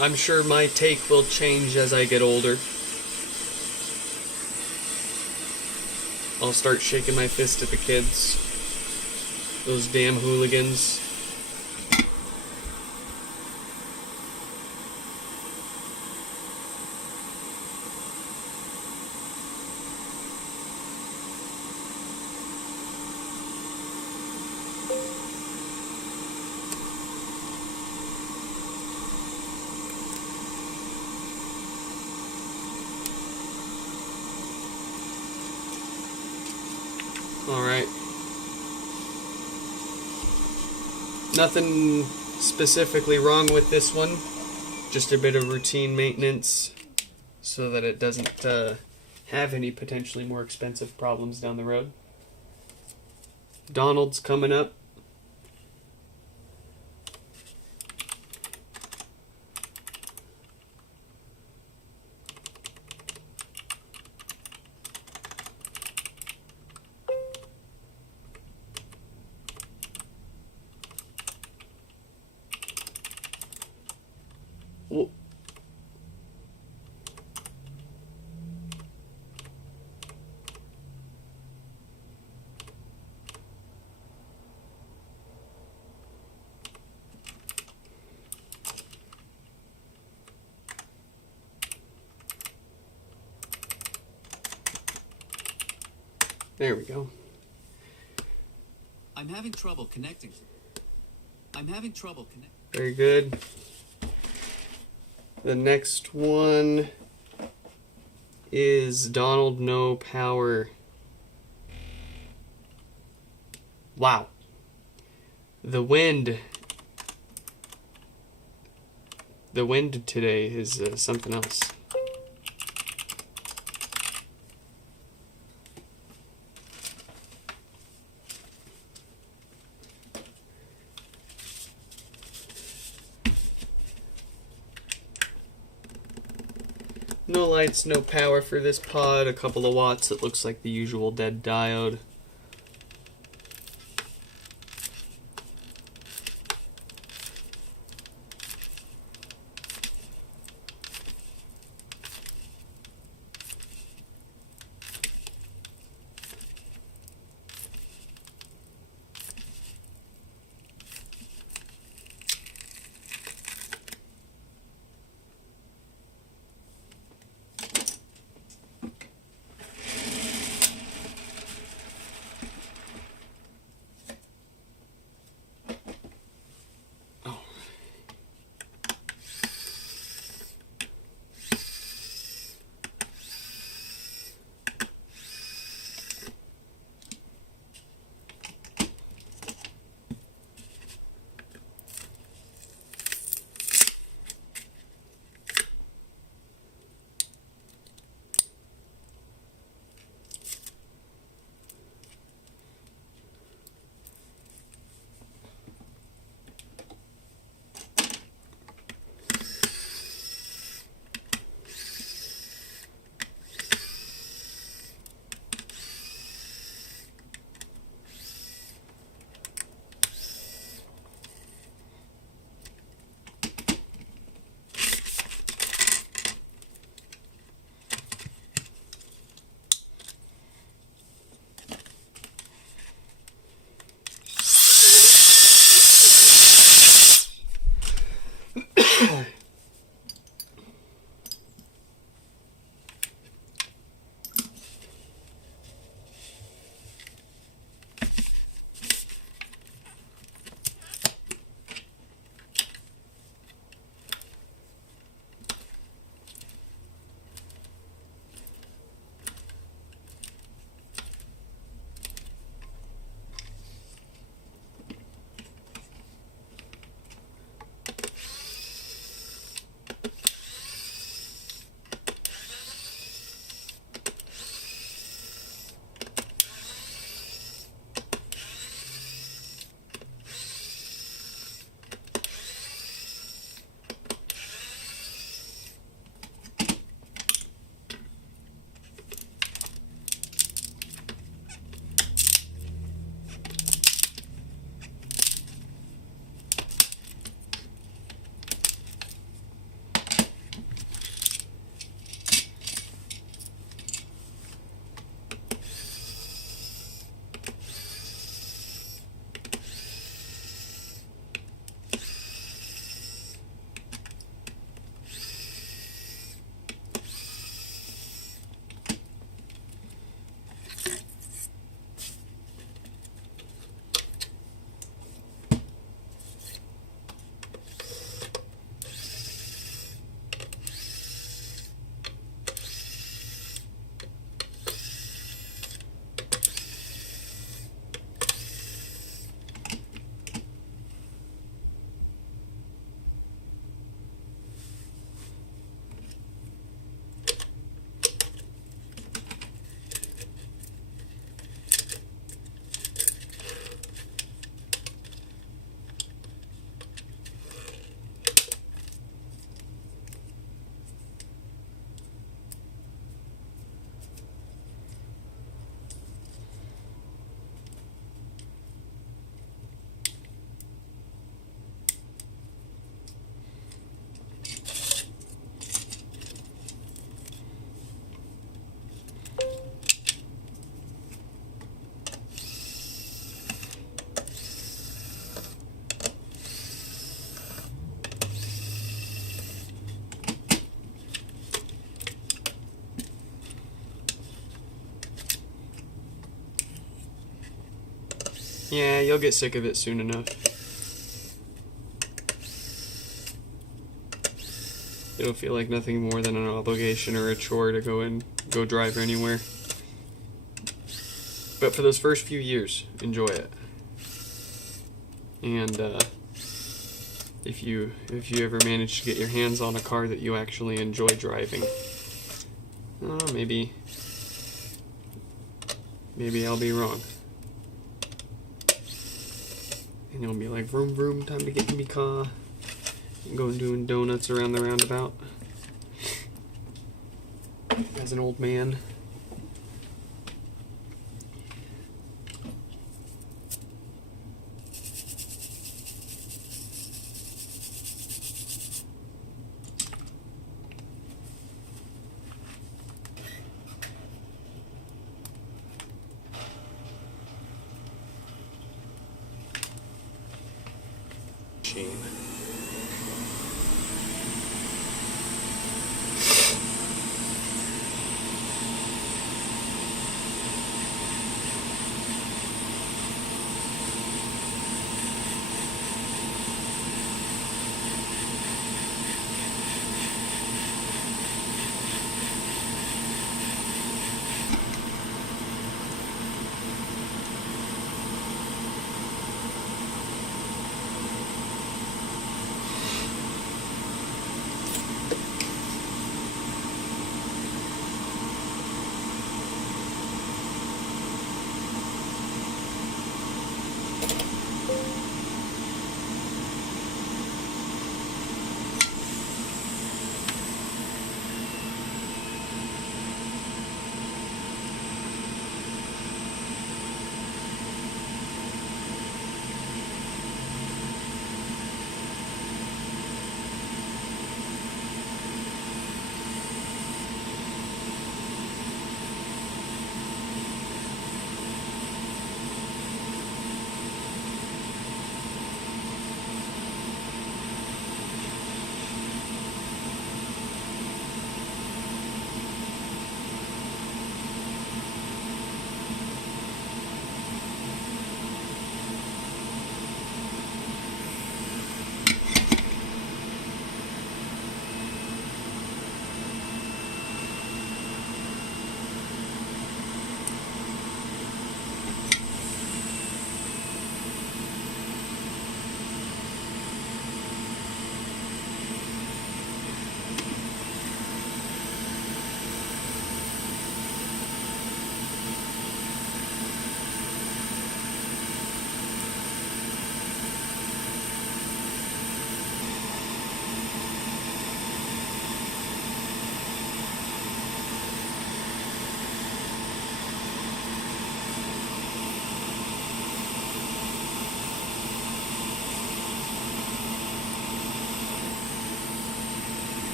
I'm sure my take will change as I get older. I'll start shaking my fist at the kids. Those damn hooligans. Alright. Nothing specifically wrong with this one. Just a bit of routine maintenance so that it doesn't have any potentially more expensive problems down the road. Donald's coming up. There we go. I'm having trouble connecting. Very good. The next one is Donald No Power. Wow. The wind today is something else. No lights, no power for this pod, a couple of watts, it looks like the usual dead diode. Yeah, you'll get sick of it soon enough. It'll feel like nothing more than an obligation or a chore to go drive anywhere. But for those first few years, enjoy it. And if you ever manage to get your hands on a car that you actually enjoy driving, maybe I'll be wrong. And you'll be like, vroom vroom, time to get in me car. And go doing donuts around the roundabout. As an old man. Shame.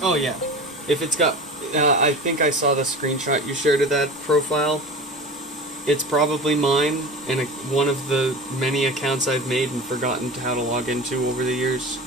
Oh yeah, if it's got, I think I saw the screenshot you shared of that profile. It's probably mine and one of the many accounts I've made and forgotten how to log into over the years.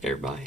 Thereby.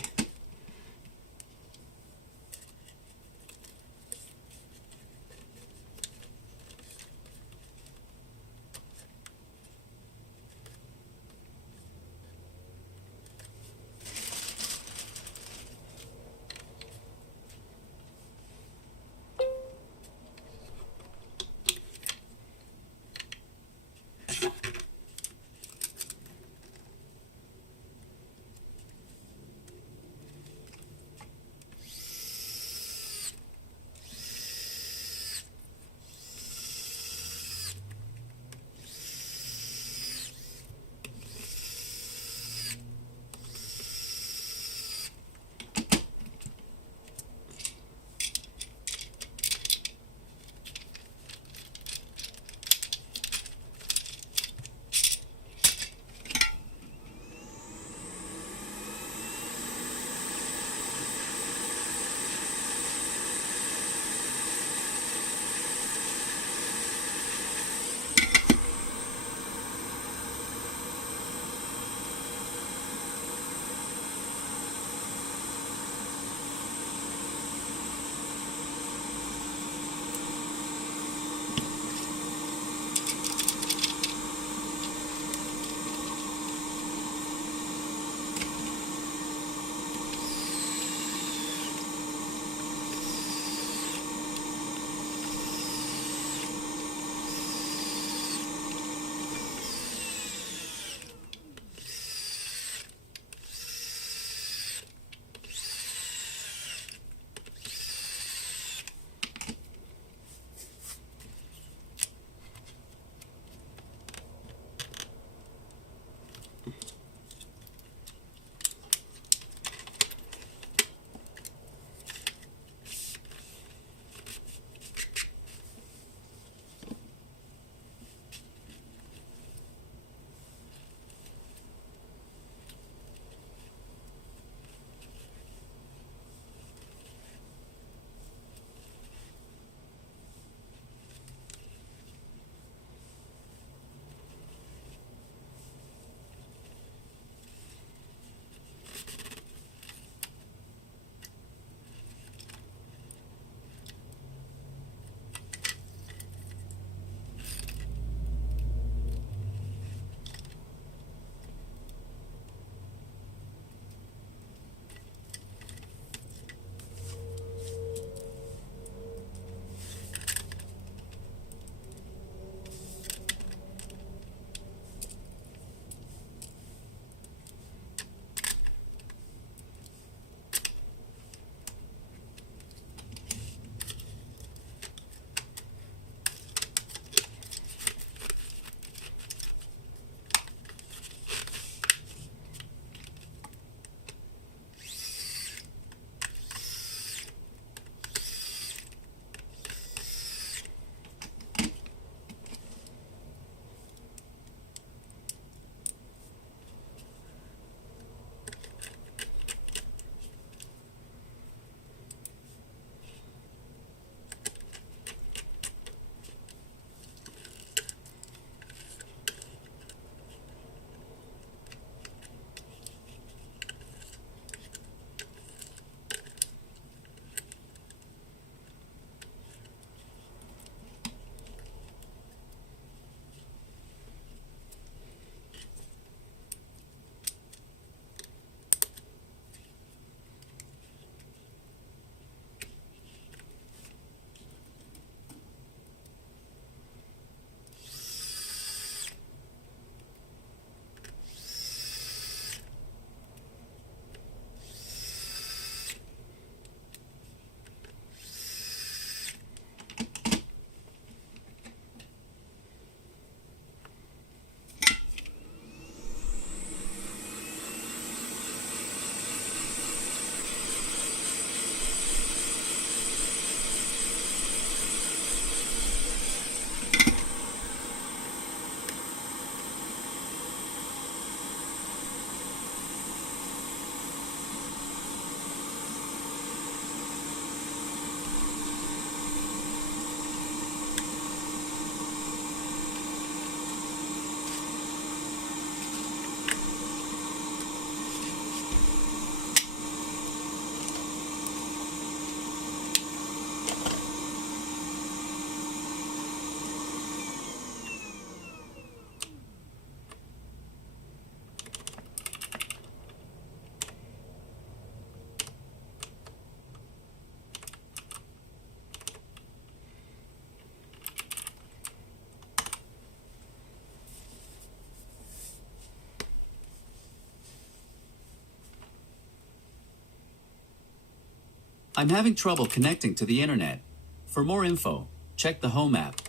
I'm having trouble connecting to the internet. For more info, check the Home app.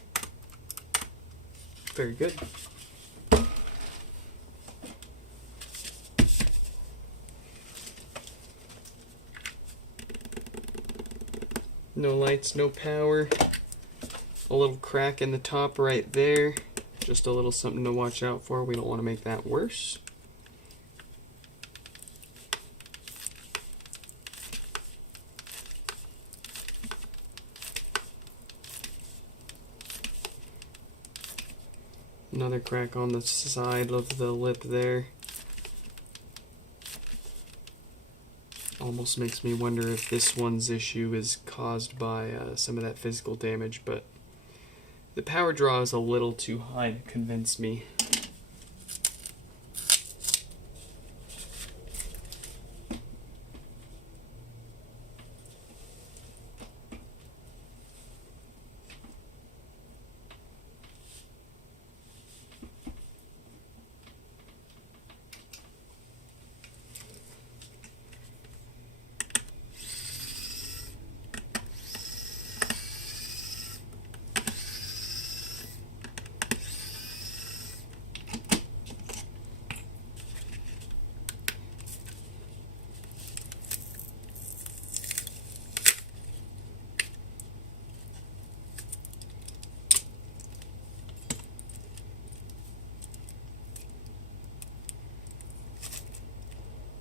Very good. No lights, no power. A little crack in the top right there. Just a little something to watch out for. We don't want to make that worse. Another crack on the side of the lip there. Almost makes me wonder if this one's issue is caused by some of that physical damage, but the power draw is a little too high to convince me.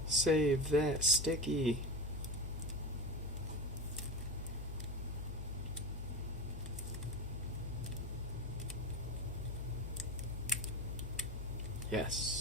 Save that sticky. Yes.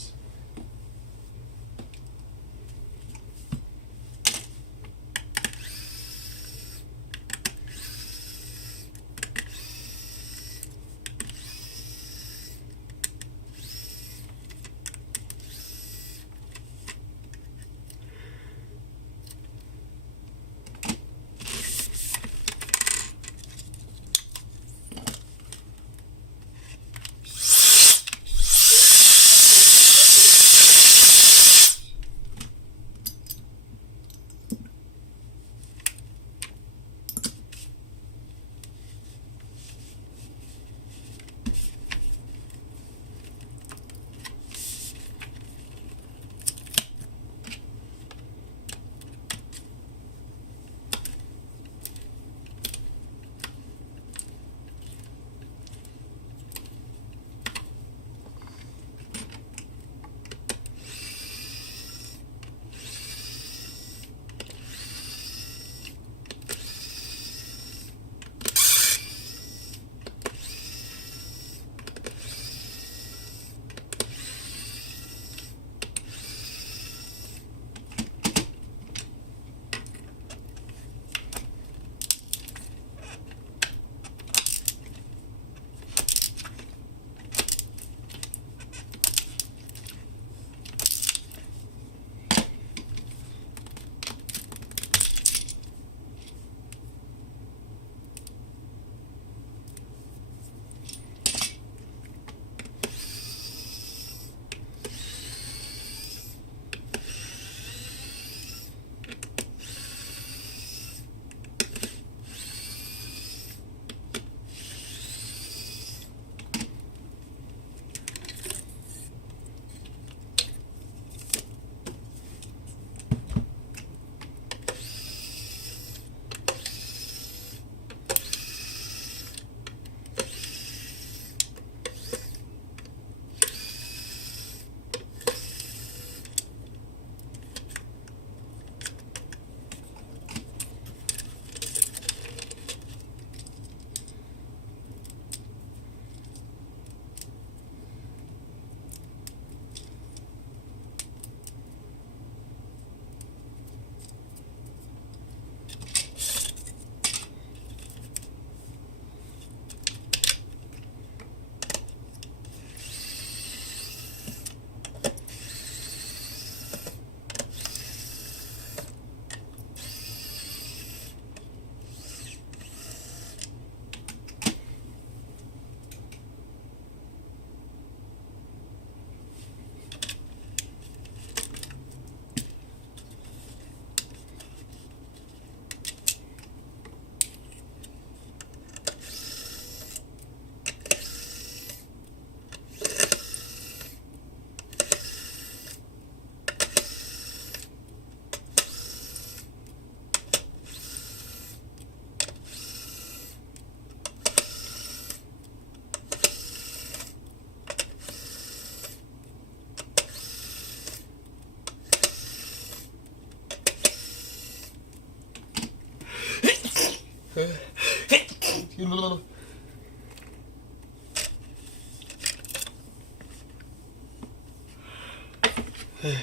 Thank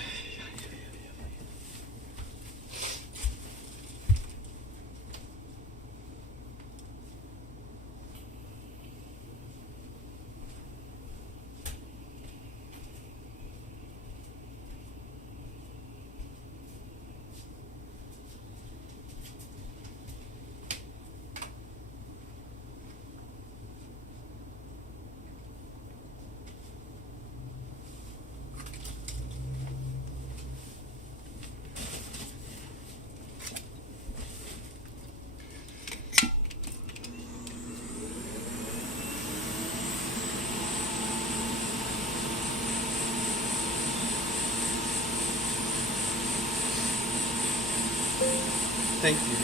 you.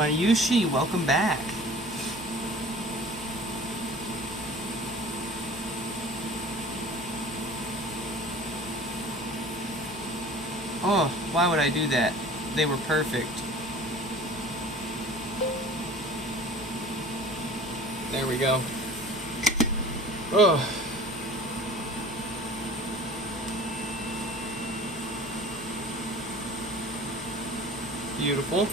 Mayushi, welcome back. Oh, why would I do that? They were perfect. There we go. Oh. Beautiful.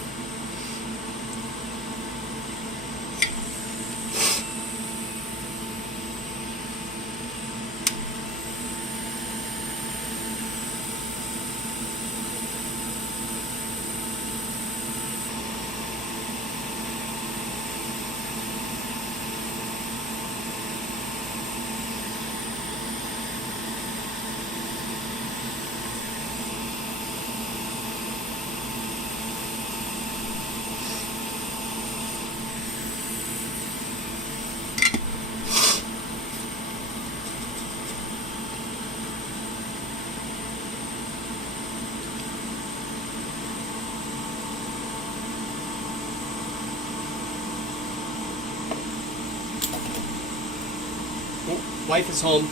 Wife is home.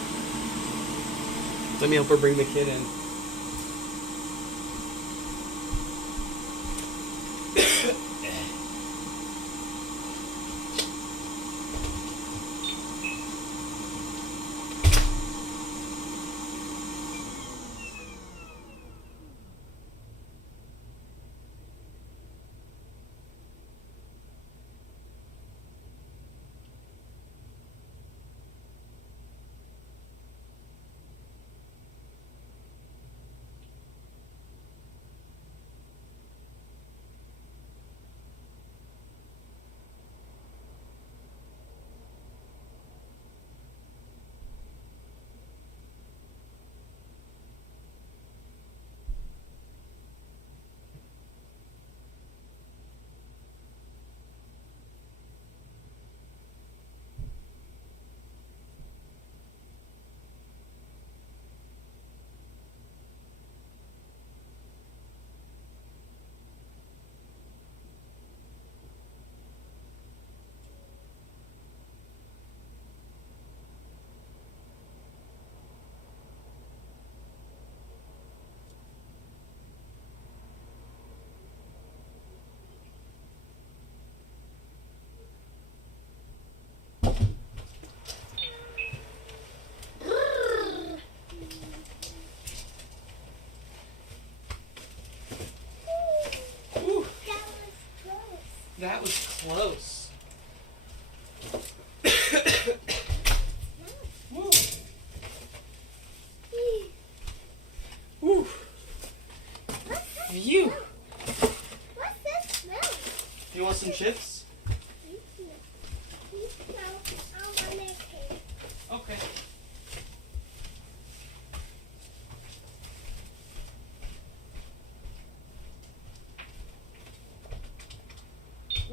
Let me help her bring the kid in. that was close. Woo. Woo. You. What's that smell? You want some chips? No, I want a cake. Okay.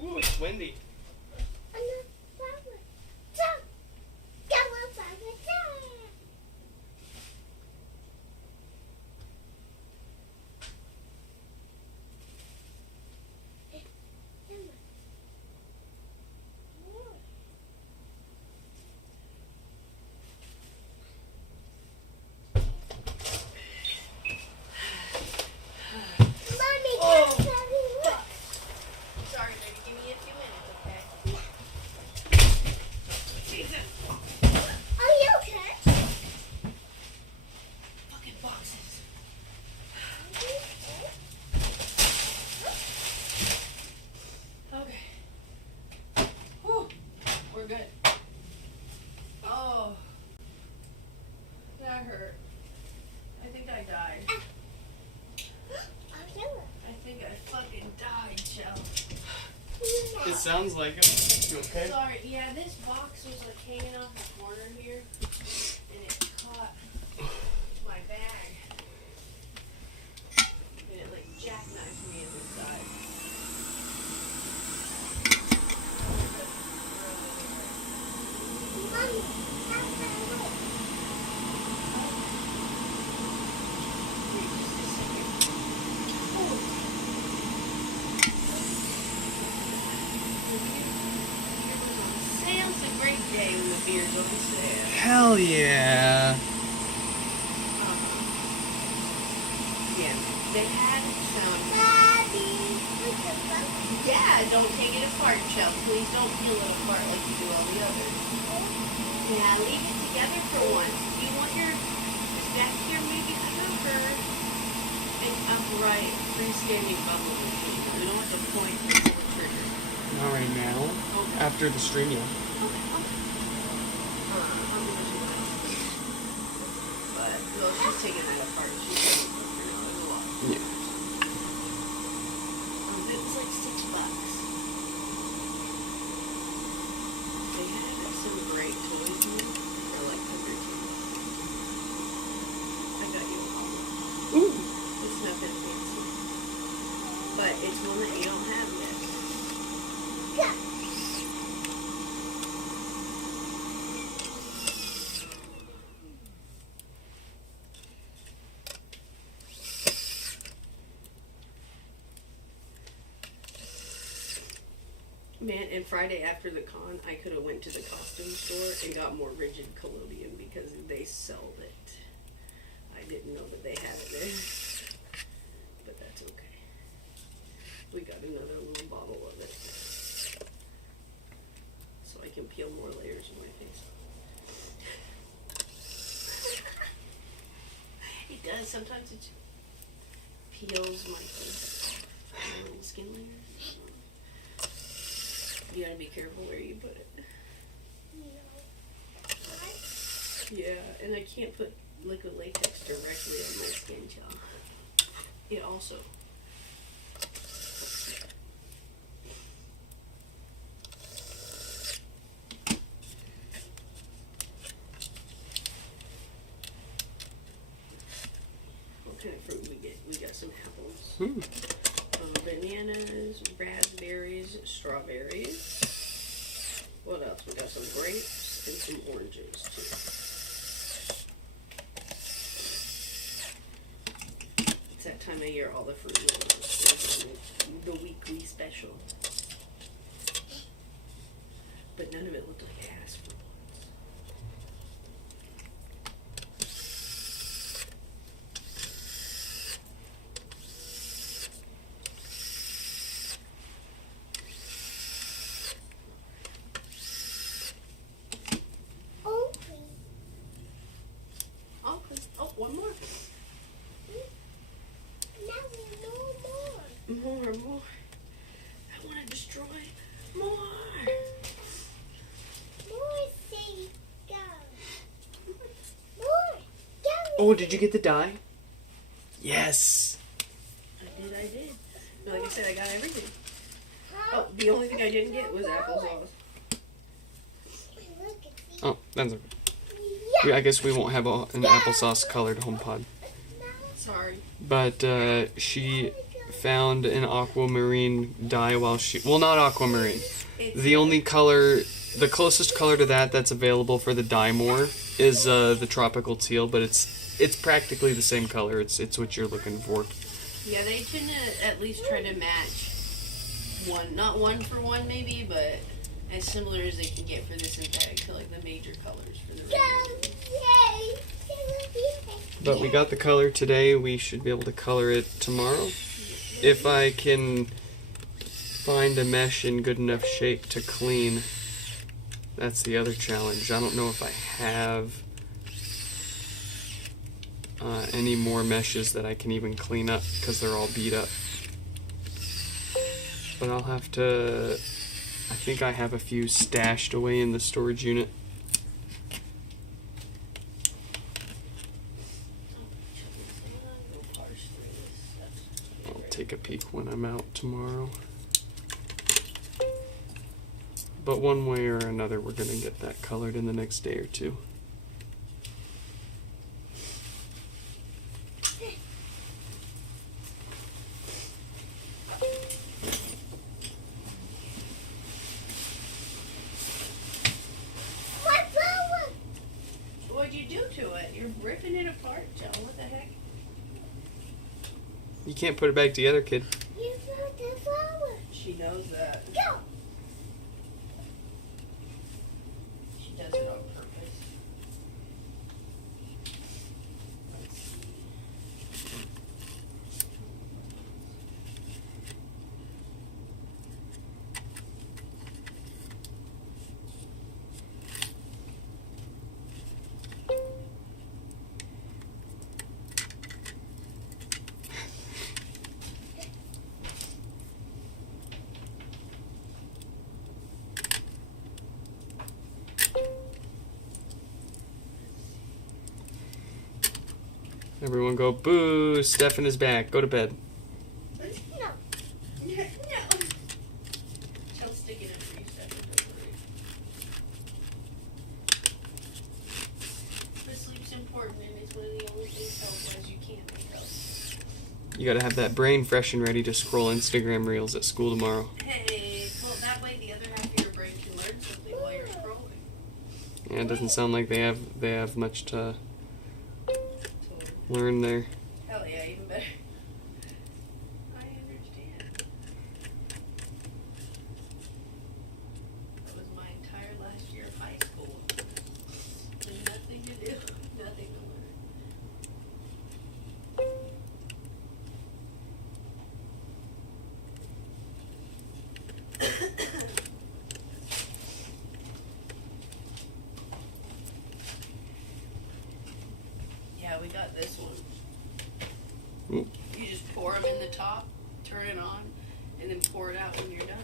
Ooh, it's windy. And the flower. Jump! Yellow flower, jump! Mommy, Oh. look. Sorry, baby. Give me a few minutes, okay? Are you okay? Fucking boxes. Okay. Whew. We're good. Oh. That hurt. I think I died. Are you? I think I fucking died, Chell. It sounds like it. You okay? Sorry. Yeah, this box was like hanging off the corner here, and it caught my bag, and it like jackknifed me in the side. Mommy, that's the way. Wait just a second. Sale. It's a great day when the beer's on sale. Hell yeah. Yeah, they had some. Daddy, look at that. Yeah, don't take it apart, Chell. Please don't peel it apart like you do all the others. Yeah, leave it together for once. Do you want your this back here maybe cover an upright freestanding bubble machine? We don't have to point to the trigger. Not right now. Okay. After the stream, yeah. Okay. How much you want? But well, she's taking that apart. She's taking it for now. There's a lot. Yeah. It was like $6. They had some great toys in it for like $110. I got you a couple. Ooh. It's nothing fancy, but it's one that you don't have yet. Go. Man, and Friday after the con, I could have went to the costume store and got more rigid collodion because they sold it. I didn't know that they had it there, but that's okay. We got another little bottle of it, so I can peel more layers of my face. It does. Sometimes it peels my face, my little skin layers. You gotta be careful where you put it. Yeah, and I can't put liquid latex directly on my skin, child. It also. What kind of fruit we get? We got some apples. Bananas, raspberries, strawberries. What else? We got some grapes and some oranges too. It's that time of year all the fruit is the weekly special. But none of it looked like ass for once. Oh, one more. Now we know more. More. I want to destroy Oh, did you get the die? Yes. I did. But like I said, I got everything. Oh, the only thing I didn't get was applesauce. Oh, that's okay. I guess we won't have an applesauce colored HomePod. Sorry. But she found an aquamarine dye while well, not aquamarine. The only color, the closest color to that's available for the dye more is the tropical teal, but it's practically the same color. It's what you're looking for. Yeah, they tend to at least try to match one, not one for one maybe, but as similar as they can get for the synthetic to like the major colors for the regular. But we got the color today. We should be able to color it tomorrow. If I can find a mesh in good enough shape to clean, that's the other challenge. I don't know if I have any more meshes that I can even clean up because they're all beat up. But I'll have to, I think I have a few stashed away in the storage unit. I'll take a peek when I'm out tomorrow. But one way or another, we're going to get that colored in the next day or two. What'd you do to it? You're ripping it apart, Joe. What the heck? You can't put it back together, kid. You found the flower. She knows that. Go. She does it on purpose. Let's see. Everyone go, boo, Stefan is back. Go to bed. No. No. She'll stick it in for you, Stefan. Don't worry. But sleep's important, and it's one of the only things health-wise you can't make up. You gotta have that brain fresh and ready to scroll Instagram reels at school tomorrow. Hey, well, that way the other half of your brain can learn something while you're scrolling. Yeah, it doesn't sound like they have much to learn there. Hell yeah, even better. I understand. That was my entire last year of high school. There's nothing to do, nothing to learn. Yeah, we got this one. Ooh. You just pour them in the top, turn it on, and then pour it out when you're done.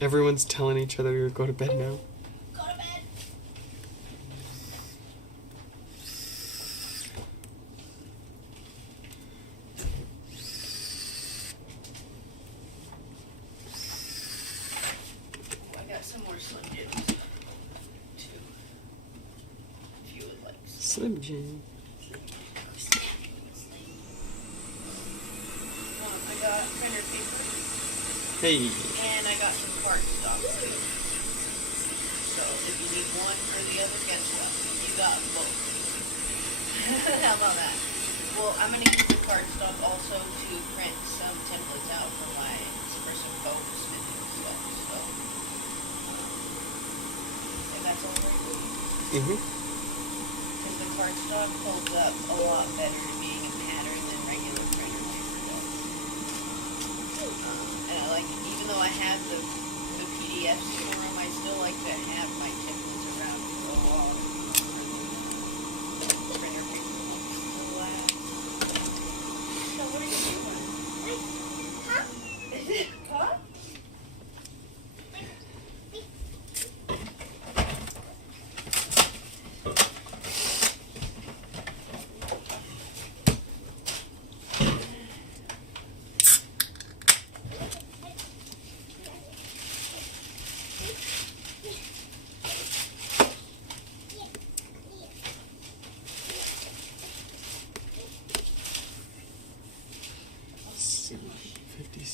Everyone's telling each other to go to bed now. Go to bed. I got some more Slim Jims, too, if you would like some. Slim Jim. I got printer paper, Hey. and I got some cardstock, too. So if you need one or the other, guess what? You got both. How about that? Well, I'm going to use the cardstock also to print some templates out for some folks and stuff, so. And that's all right with you. Mm-hmm. Because the cardstock holds up a lot better to being a pattern than regular printer paper does. And I like, even though I have the PDFs for them, I still like to have my templates around to go on for the printer paper ones.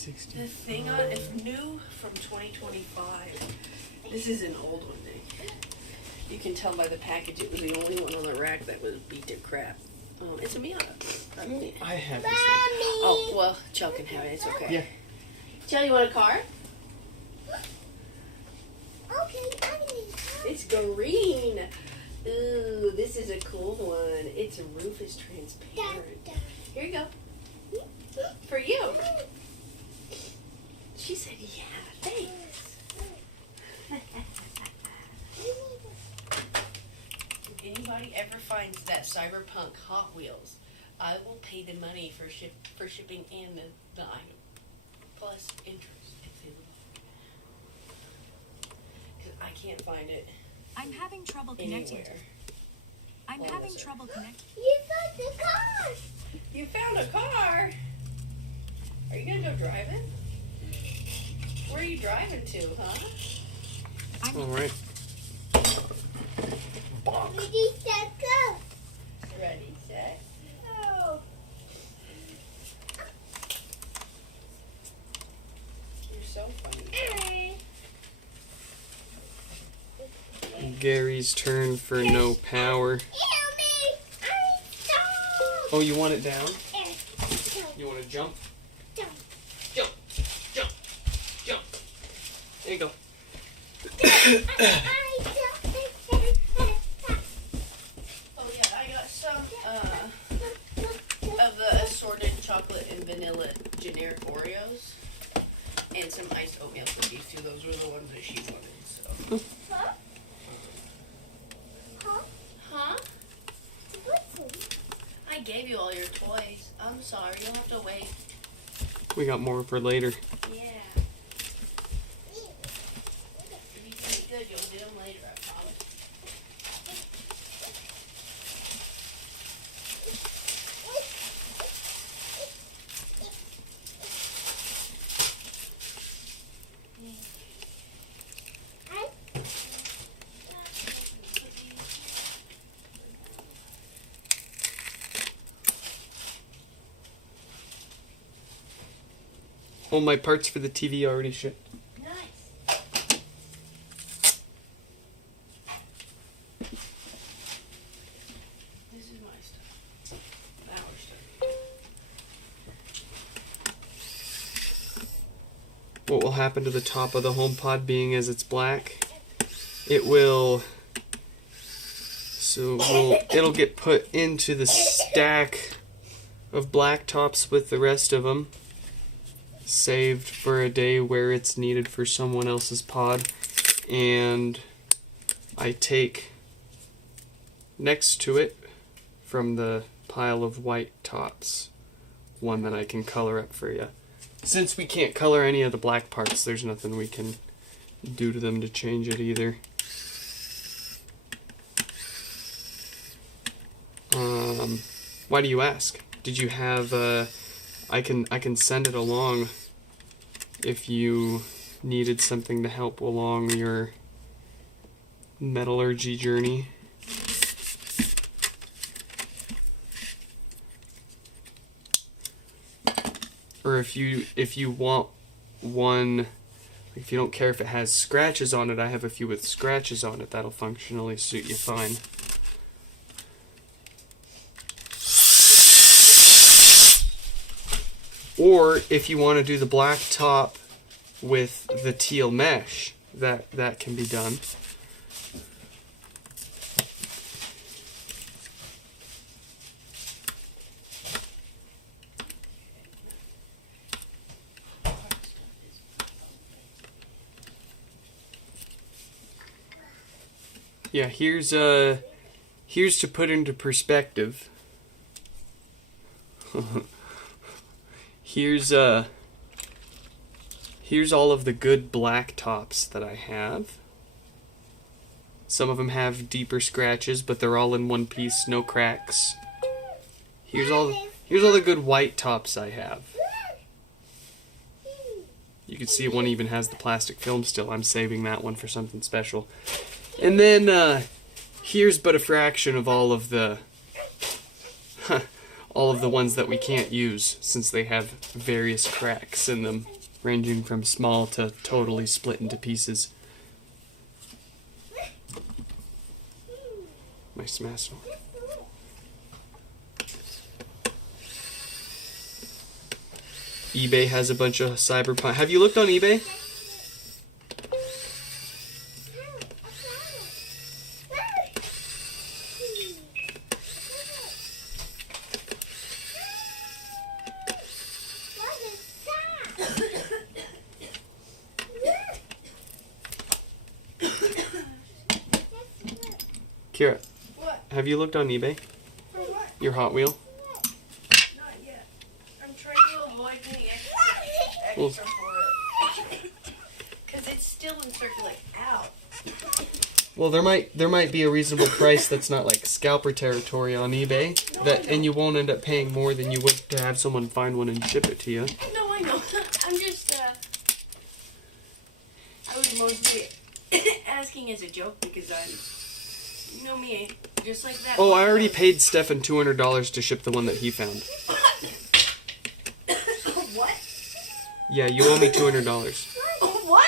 60. The thing on it's new from 2025. This is an old one, Nick. You can tell by the package it was the only one on the rack that was beat to crap. It's a Miata. I have this Oh, well, Chell can have it. It's okay. Yeah. Chell, you want a car? Okay, I need It's green. Ooh, this is a cool one. Its roof is transparent. Here you go. For you. She said, yeah, thanks. If anybody ever finds that Cyberpunk Hot Wheels, I will pay the money for shipping and the item. Plus interest if they would. Because I can't find it I'm having trouble connecting. anywhere. I'm What having was it? trouble connecting. You found the car. You found a car? Are you gonna go driving? Where are you driving to, huh? All right. Ready, set, go. Ready, set, go. You're so funny. Gary's turn for no power. Help me. I'm stuck. Oh, you want it down? You want to jump? Jump. Jump, jump, jump. There you go. Oh yeah, I got some of the assorted chocolate and vanilla generic Oreos, and some iced oatmeal cookies too. Those were the ones that she wanted. So. Huh? Huh? Huh? What's I gave you all your toys. I'm sorry. You'll have to wait. We got more for later. Yeah. If you think good, you'll do them later, I promise. All my parts for the TV already shipped. Nice. This is my stuff. Our stuff. What will happen to the top of the HomePod being as it's black? It will... it'll get put into the stack of black tops with the rest of them. Saved for a day where it's needed for someone else's pod, and I take next to it from the pile of white tops one that I can color up for you. Since we can't color any of the black parts, there's nothing we can do to them to change it either. Why do you ask? Did you have I can send it along if you needed something to help along your metallurgy journey. Or if you want one, if you don't care if it has scratches on it, I have a few with scratches on it that'll functionally suit you fine. Or if you want to do the black top with the teal mesh, that can be done. Yeah, here's to put into perspective. Here's all of the good black tops that I have. Some of them have deeper scratches, but they're all in one piece, no cracks. Here's all the good white tops I have. You can see one even has the plastic film still. I'm saving that one for something special. And then here's but a fraction of all of the all of the ones that we can't use, since they have various cracks in them, ranging from small to totally split into pieces. My smash one. eBay has a bunch of Cyberpunk. Have you looked on eBay? Kira, What? have you looked on eBay? For what? Your Hot Wheel? Not yet. I'm trying to avoid paying extra for it. Because it's still in circulate. Ow. Well, there might be a reasonable price that's not like scalper territory on eBay, and you won't end up paying more than you would to have someone find one and ship it to you. No, I know. I'm just, I was mostly asking as a joke because you know me, just like that. Oh, I already paid Stefan $200 to ship the one that he found. What? Yeah, you owe me $200. What?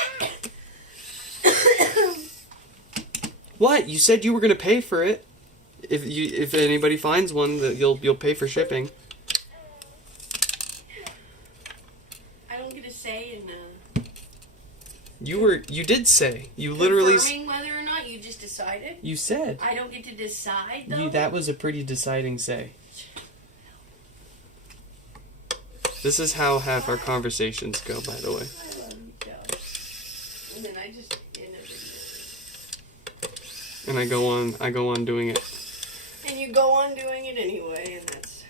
What? You said you were gonna pay for it. If anybody finds one, that you'll pay for shipping. I don't get a say in You did say. You literally confirming whether or not you just decided. you said. I don't get to decide though. That was a pretty deciding say. This is how half our conversations go, by the way. I love you, Joe. And then I just end up And I go on doing it. and you go on doing it anyway, and that's.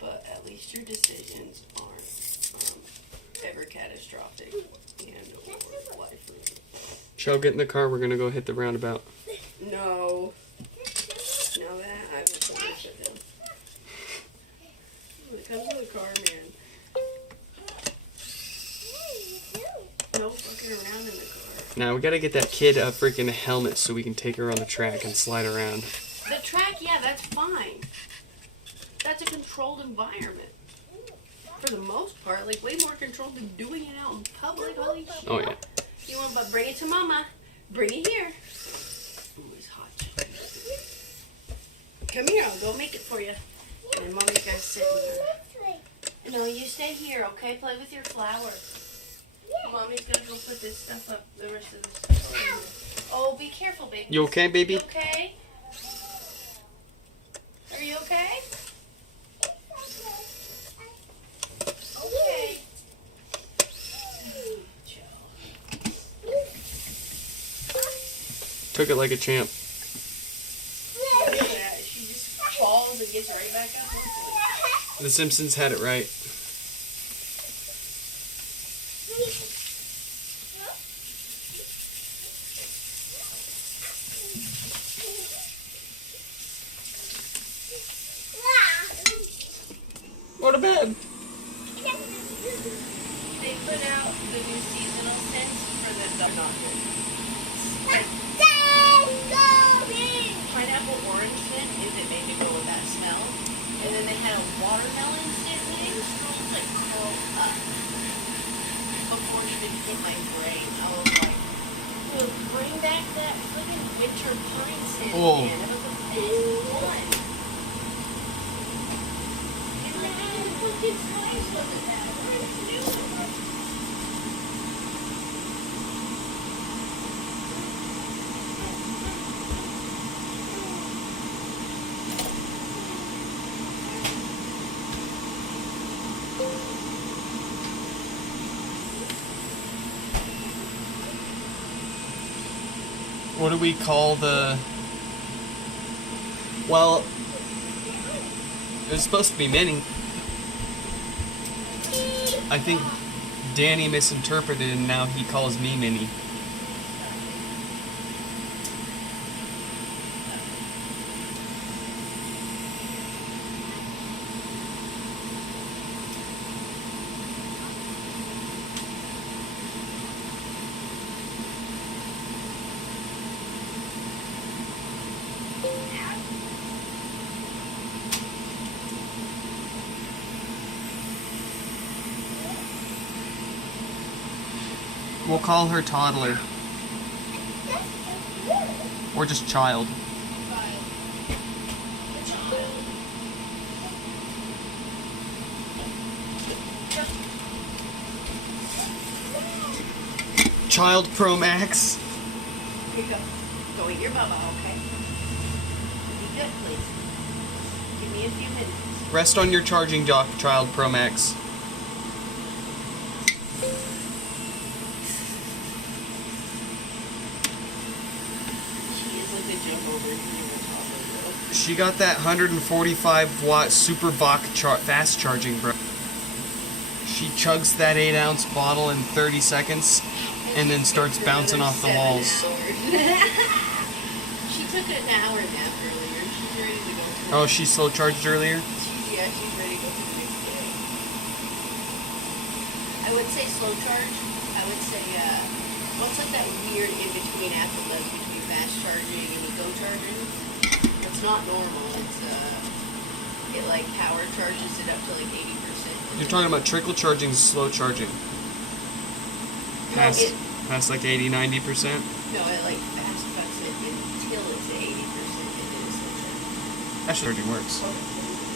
But at least your decisions aren't ever catastrophic and or life-threatening. Shall get in the car. We're gonna go hit the roundabout. No. Now that I will punish him. When it comes to the car, man. No fucking around in the car. Now we gotta get that kid a freaking helmet so we can take her on the track and slide around. The track, yeah, that's fine. That's a controlled environment. For the most part, like way more controlled than doing it out in public. Holy shit. Oh yeah. You want, but bring it to mama. Bring it here. Ooh, it's hot. Come here, I'll go make it for you. And mommy's gotta sit in there. No, you stay here, okay? Play with your flowers. Mommy's gonna go put this stuff up, the rest of the stuff. Oh, be careful, baby. You okay, baby? You okay? Are you okay? Okay. Took it like a champ. She just falls and gets right back up. The Simpsons had it right. Go to bed. They put out the new seasonal scents for the dog. Pineapple orange scent is it made to go with that smell. And then they had a watermelon scent that it was like curl up. Before it even hit my brain, I was like, dude, bring back that freaking winter pine scent, Oh. man. It was the best one. And like, fucking spice wasn't that. Where's the new one? What do we call the... Well, it was supposed to be Minnie. I think Danny misinterpreted and now he calls me Minnie. We'll call her toddler. Or just child. Child Pro Max. Here you go. Go eat your bubba, okay? Be good, please. Give me a few minutes. Rest on your charging dock, Child Pro Max. She is like a jump over here. She got that 145 watt Super Bach fast charging, bro. She chugs that 8-ounce bottle in 30 seconds and then starts bouncing off the walls. She took an hour nap earlier. She's ready to go. Oh, she slow charged earlier? Yeah, she's ready to go to the next day. I would say slow charge. I would say, what's like that weird in-between Apple does between fast charging and eco charging? It's not normal. It's, it like power charges it up to like 80%. You're talking about trickle charging, slow charging. Past like 80-90%? No, it like fast cuts it until it's 80% and then it's slow charging. Fast charging works.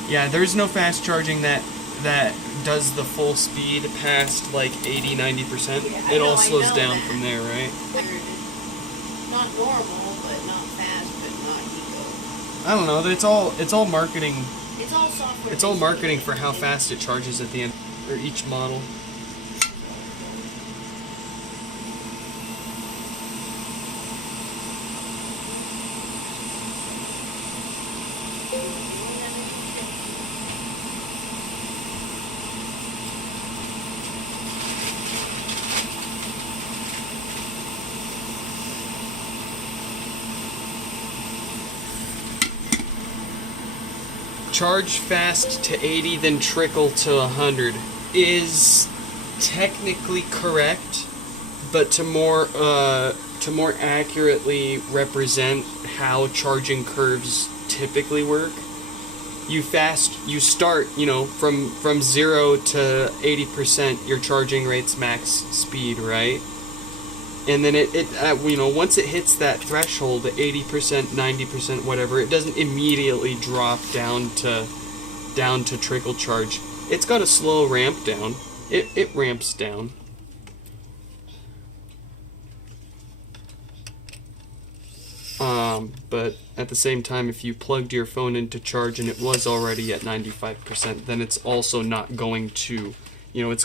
Yeah, there's no fast charging that does the full speed past like 80-90%. Yeah, It all slows know down that. from there, right? Not normal, but not fast, but not eco. I don't know. It's all marketing. It's all software. It's all marketing for how fast it charges at the end, or each model. Charge fast to 80, then trickle to 100 is technically correct, but to more accurately represent how charging curves typically work, you start, from 0 to 80% your charging rate's max speed, right? And then once it hits that threshold, 80%, 90%, whatever, it doesn't immediately drop down to trickle charge. It's got a slow ramp down. It ramps down. But at the same time, if you plugged your phone into charge and it was already at 95%, then it's also not going to, it's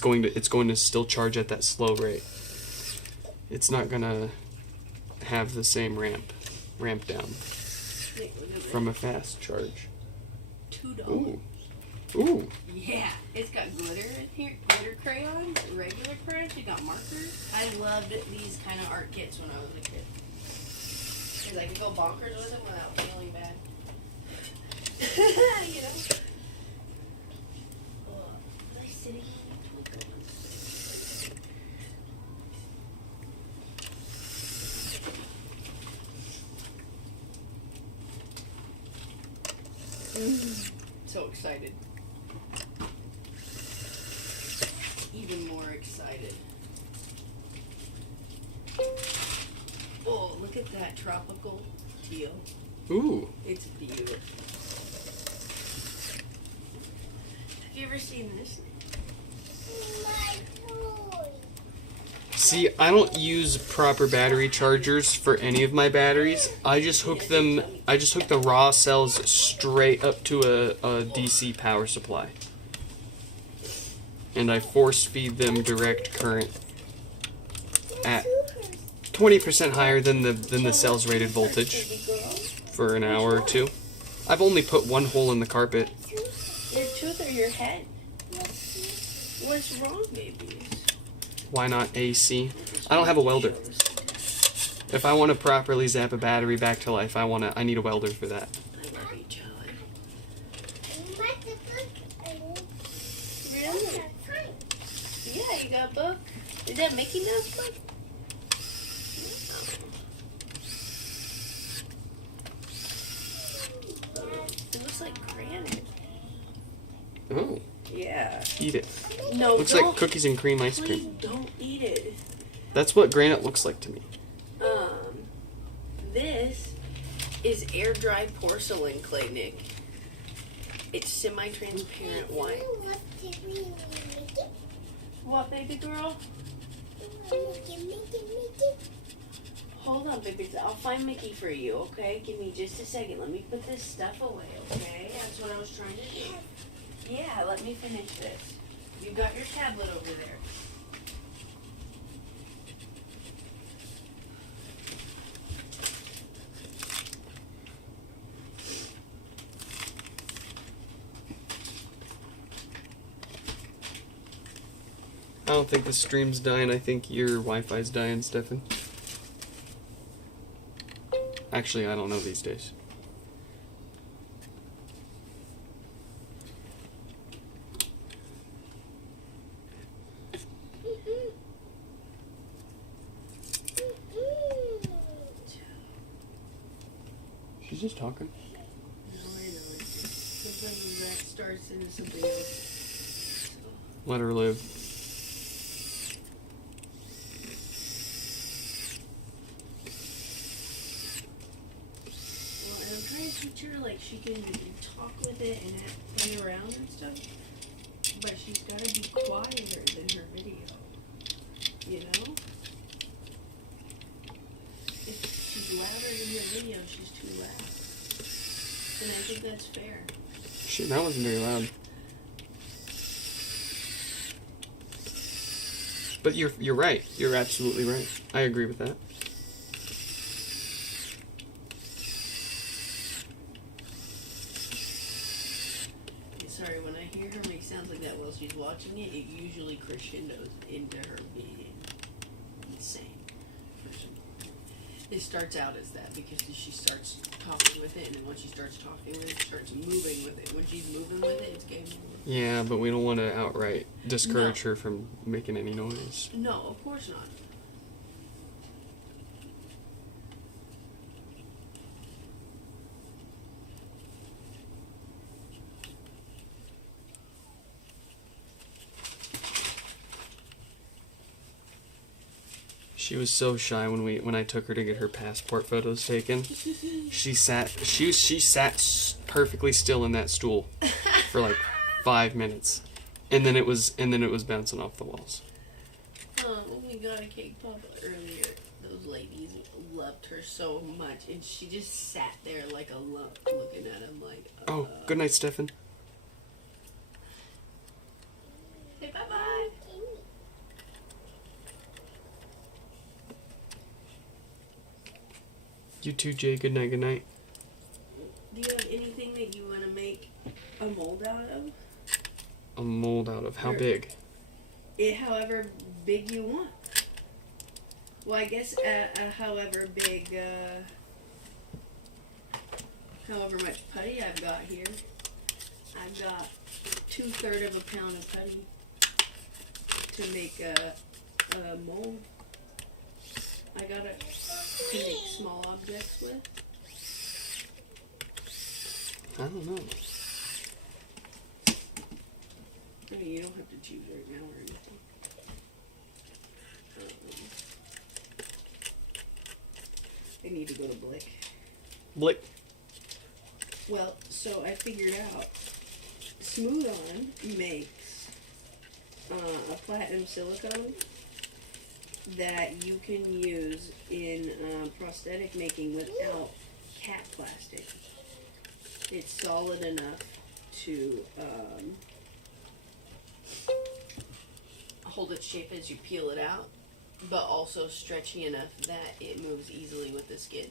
going to still charge at that slow rate. It's not gonna have the same ramp down from a fast charge. $2. Ooh. Yeah, it's got glitter in here, glitter crayons, regular crayons. You got markers. I loved these kind of art kits when I was a kid because I could go bonkers with them without feeling bad. you know. Oh, was I sitting on the twinkle? So excited. Even more excited. Oh, look at that tropical teal. Ooh. It's beautiful. Have you ever seen this? My toy. See, I don't use proper battery chargers for any of my batteries. I just hook the raw cells straight up to a DC power supply. And I force feed them direct current at 20% higher than the cell's rated voltage for an hour or two. I've only put one hole in the carpet. Your tooth or your head? What's wrong, baby? Why not AC? I don't have a welder. If I want to properly zap a battery back to life, I need a welder for that. I love you, Joey. Really? Really? Yeah, you got a book. Is that Mickey Mouse book? It looks like granite. Oh, Yeah. eat it. No, Looks don't. like cookies and cream ice Please cream. don't eat it. That's what granite looks like to me. This is air-dried porcelain clay, Nick. It's semi-transparent white. What did we make it? What, baby girl? Make it. Hold on, baby. I'll find Mickey for you, okay? Give me just a second. Let me put this stuff away, okay? That's what I was trying to do. Yeah, let me finish this. You got your tablet over there. I don't think the stream's dying. I think your Wi-Fi's dying, Stefan. Actually, I don't know these days. She's just talking. No, I know. Sometimes that starts into something else. Let her live. Well, and I'm trying to teach her, like, she can talk with it and play around and stuff. But she's got to be quieter than her video. You know? If she's louder in her video, she's too loud. And I think that's fair. Shit, that wasn't very loud. But you're right. You're absolutely right. I agree with that. Sorry, when I hear her make sounds like that while she's watching it, it usually crescendos into her being insane. It starts out as that because she starts talking with it, and then when she starts talking with it, she starts moving with it. When she's moving with it, it's game over. Yeah, but we don't want to outright discourage her from making any noise. No, of course not. She was so shy when I took her to get her passport photos taken. She sat perfectly still in that stool for like 5 minutes, and then it was bouncing off the walls. We got a cake pop earlier. Those ladies loved her so much, and she just sat there like a lump, looking at him like. Oh, good night, Stefan. Say bye bye. You too, Jay. Good night. Good night. Do you have anything that you want to make a mold out of? A mold out of how Or- big? However big you want. Well, I guess however big, however much putty I've got here. I've got 2/3 of a pound of putty to make a mold. I got it to make small objects with. I don't know. I mean, you don't have to choose right now or anything. I need to go to Blick. Blick. Well, so I figured out Smooth On makes a platinum silicone that you can use in prosthetic making without cat plastic. It's solid enough to hold its shape as you peel it out, but also stretchy enough that it moves easily with the skin.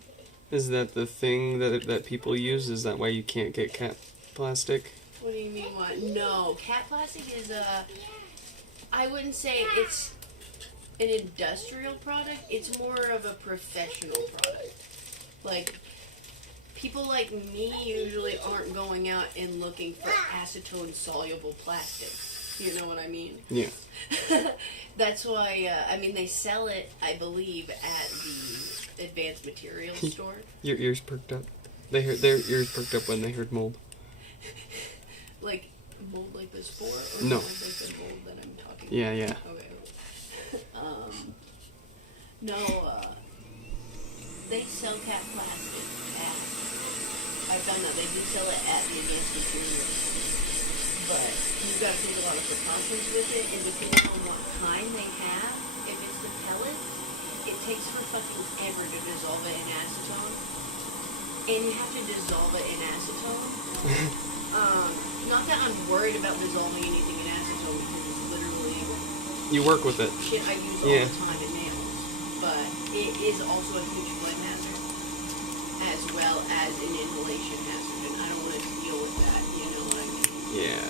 Is that the thing that people use? Is that why you can't get cat plastic? What do you mean what? No, cat plastic is I wouldn't say it's an industrial product. It's more of a professional product. Like, people like me usually aren't going out and looking for acetone soluble plastic. You know what I mean? Yeah. That's why, they sell it, I believe, at the advanced materials store. Your ears perked up. Their ears perked up when they heard mold. Like, mold like the spore? Or No. mold like the mold that I'm talking Yeah, yeah. about? Okay. No, they sell cat plastic at, I found out they do sell it at the Advanced Materials. But you've got to take a lot of precautions with it, and depending on what kind they have, if it's the pellets, it takes for fucking ever to dissolve it in acetone. And you have to dissolve it in acetone. Not that I'm worried about dissolving anything in acetone, because it's literally You work with it. shit I use all the time in nails. But it is also a huge flame hazard, as well as an inhalation hazard, and I don't want to deal with that, you know what I mean? Yeah.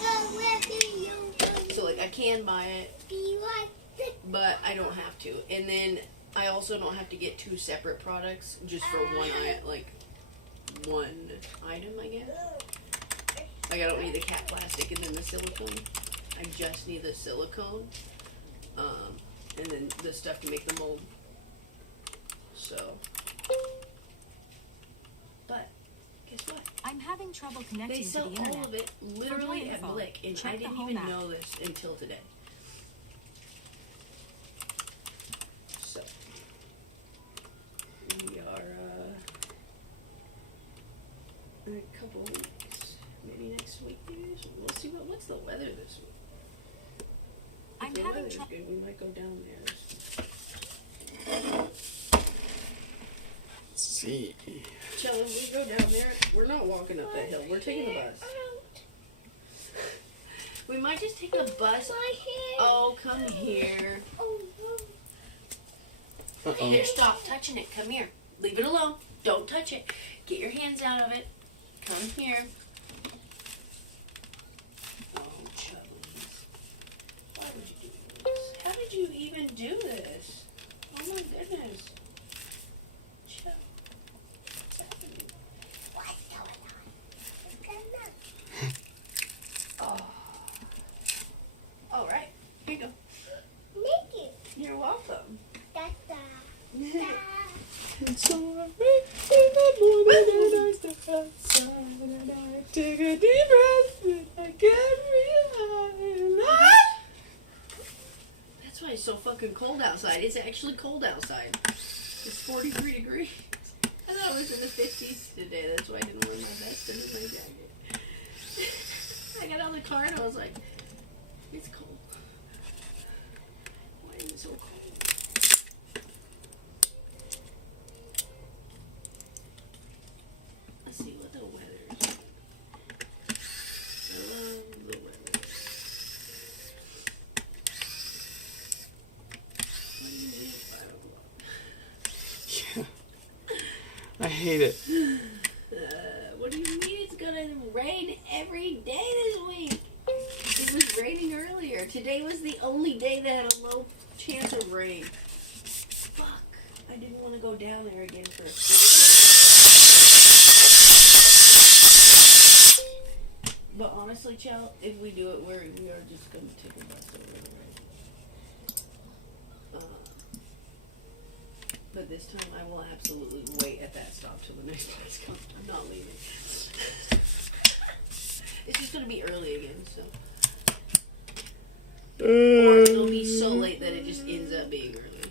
Well, where do you go? So, like, I can buy it, Be like this. but I don't have to. And then I also don't have to get 2 separate products just for one item, I guess. Like, I don't need the cat plastic and then the silicone. I just need the silicone, and then the stuff to make the mold. So, but guess what? I'm having trouble They connecting to sell the internet. all of it literally at info, Blick, and check I the didn't home even app. know this until today. So we are in a couple weeks, maybe next week. We'll see what's the weather this week. If I'm the having weather's trouble. good, we might go down there. Let's see. Chell, if we go down there, we're not walking up that hill. We're taking the bus. We might just take a bus. My hair. Oh, come here. Oh, Uh-oh. Here, stop touching it. Come here. Leave it alone. Don't touch it. Get your hands out of it. Come here. Oh, Chubbies. Why would you do this? How did you even do this? Oh my goodness. Chub. What's happening? what's going on? What's going on? Oh. All right. Here you go. Thank you. You're welcome. Da, da, da. It's so take a deep breath and I can't realize. That's why it's so fucking cold outside. It's actually cold outside. It's 43 degrees. I thought it was in the 50s today. That's why I didn't wear my vest and my jacket. I got out of the car and I was like, it's cold. Why is it so cold? Let's see what the weather is. I love the weather. What do you mean 5 o'clock? I hate it. What do you mean it's gonna rain every day this week? It was raining earlier. Today was the only day that had a low chance of rain. Fuck. I didn't want to go down there again for a second. But honestly, Chell, if we do it, we are just gonna take a bus over, right? But this time I will absolutely wait at that stop till the next bus comes. I'm not leaving. It's just gonna be early again, so. Or it'll be so late that it just ends up being early.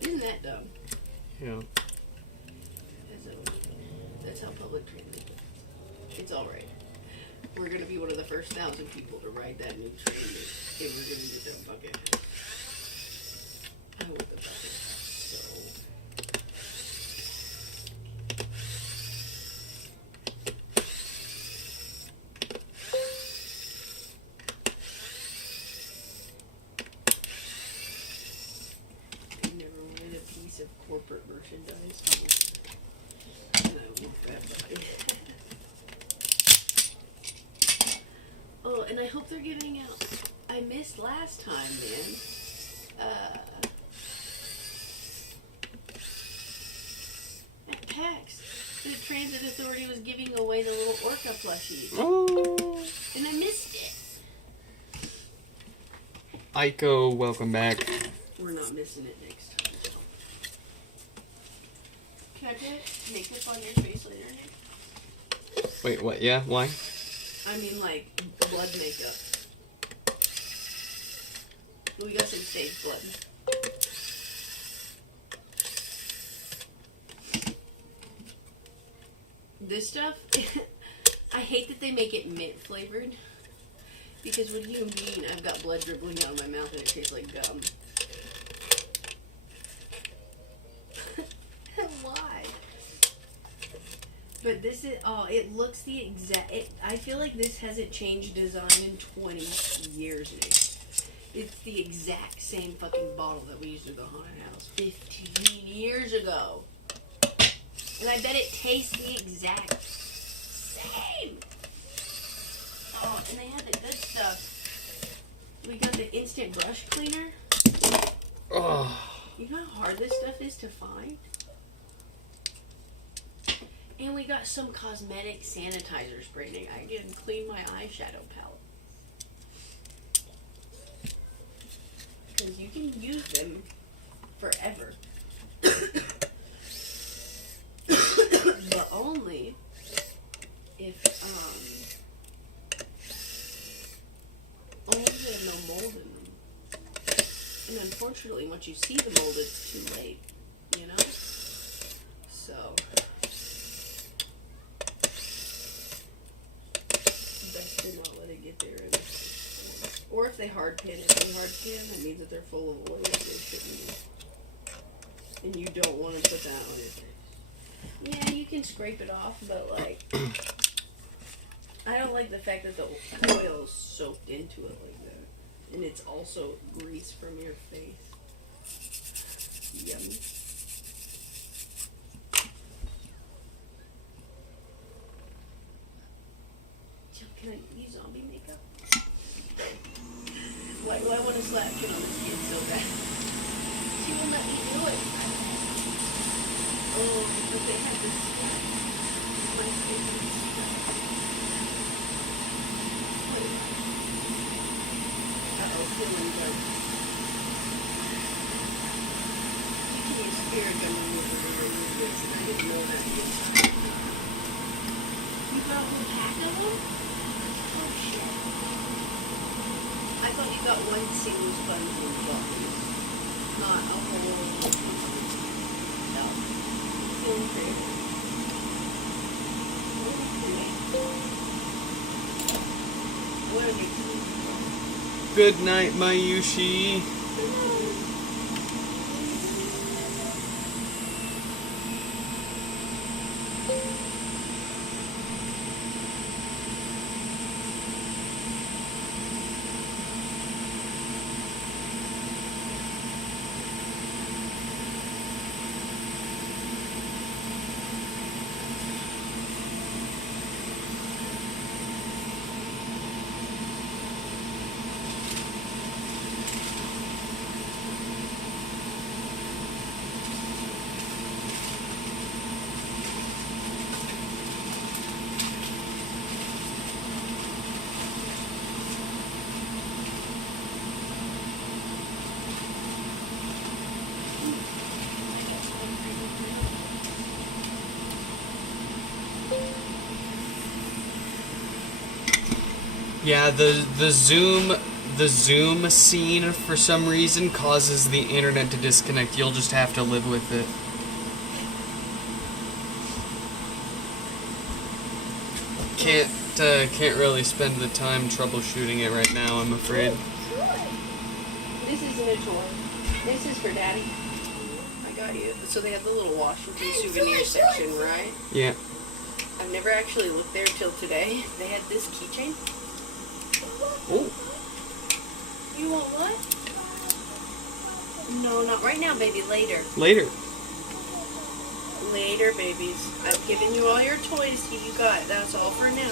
Isn't that dumb? Yeah. That's how public transit is. It's alright. We're gonna be one of the first 1,000 people to ride that new train if we're gonna get that bucket. I want the bucket. So. I never wanted a piece of corporate merchandise. And I want that bucket. Oh, and I hope they're giving out. I missed last time, man. At PAX, the Transit Authority was giving away the little orca plushies, Oh. and I missed it. Aiko, welcome back. We're not missing it next time. Can I put makeup on your face later, Nick? Wait, what? Yeah, why? I mean, like, blood makeup. We got some saved blood. This stuff, I hate that they make it mint flavored. Because what do you mean I've got blood dribbling out of my mouth and it tastes like gum? Why? But this is, oh, it looks the exact, I feel like this hasn't changed design in 20 years now. It's the exact same fucking bottle that we used at the haunted house 15 years ago. And I bet it tastes the exact same. Oh, and they had the good stuff. We got the instant brush cleaner. Oh. You know how hard this stuff is to find? And we got some cosmetic sanitizer spray. I can clean my eyeshadow palette. Because you can use them forever. But only if, only if they have no mold in them. And unfortunately, once you see the mold, it's too late, you know? So, best to not let it get there. Or if they hard pan it, that means that they're full of oil that they shouldn't be. And you don't want to put that on your face. Yeah, you can scrape it off, but like, I don't like the fact that the oil is soaked into it like that. And it's also grease from your face. Yummy. Can I use zombie makeup? Why do I want to slap Kid on the skin so bad? She won't let me do it. Oh, but they had this stuff. My skin is uh-oh, feeling good. You can use spirit gun remover to remove this, and I didn't know that. You got a whole pack of them? Oh shit. I thought you got one single sponge in the bottle. Not a whole. No. Feeling pretty. What are these? Good night, Mayushi. Yeah, the zoom scene for some reason causes the internet to disconnect. You'll just have to live with it. Can't really spend the time troubleshooting it right now, I'm afraid. This isn't a toy. This is for Daddy. I got you. So they have the little Washington souvenir section, right? Yeah. I've never actually looked there till today. They had this keychain. Oh. You want what? No, not right now, baby. Later. Later. Later, babies. I've given you all your toys you got. That's all for now.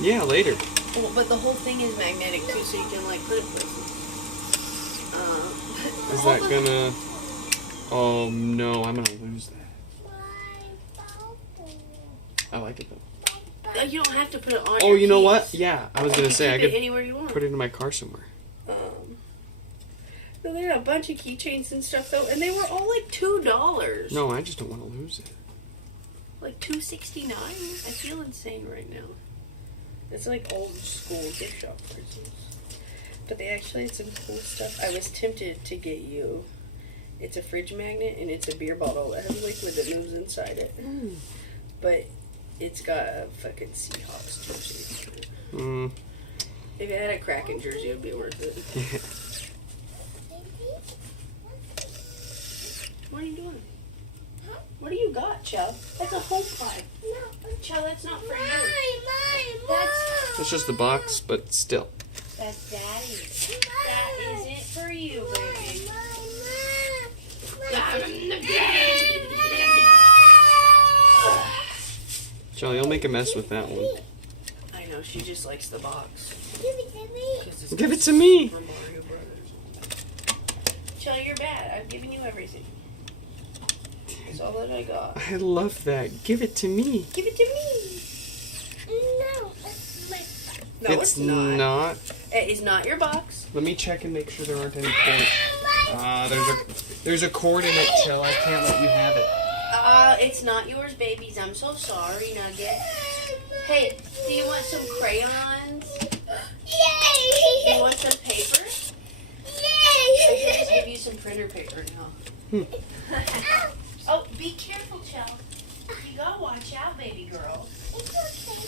Yeah, later. Well, but the whole thing is magnetic too, so you can like put it places. Is that gonna... Oh no, I'm gonna lose that. I like it though. You don't have to put it on. Oh, you know what? Yeah, I was gonna say I keep it could anywhere you want. put it in my car somewhere. So there are a bunch of keychains and stuff though, and they were all like $2. No, I just don't want to lose it. Like $2.69. I feel insane right now. It's like old school gift shop prices. But they actually had some cool stuff. I was tempted to get you. It's a fridge magnet and it's a beer bottle that has liquid that moves inside it. But it's got a fucking Seahawks jersey. If it had a Kraken jersey, it would be worth it. What are you doing? What do you got, Chell? That's a HomePod. Chell, that's not for you. It's just the box, but still. That's Daddy. That isn't for you, baby. Charlie, you'll make a mess with that one. I know, she just likes the box. Give it to me. 'Cause it's Give it to me. Super Mario Brothers. Chell, you're bad. I've given you everything. That's all that I got. I love that. Give it to me. Give it to me. No, it's my stuff. No, it's not. not. It is not your box. Let me check and make sure there aren't any cords. There's a cord in it, Chill. I can't let you have it. It's not yours, babies. I'm so sorry, Nugget. Hey, do you want some crayons? Do you Yay! want some paper? I can just Yay! give you some printer paper now. Oh, be careful, Chell. You gotta watch out, baby girl. It's okay.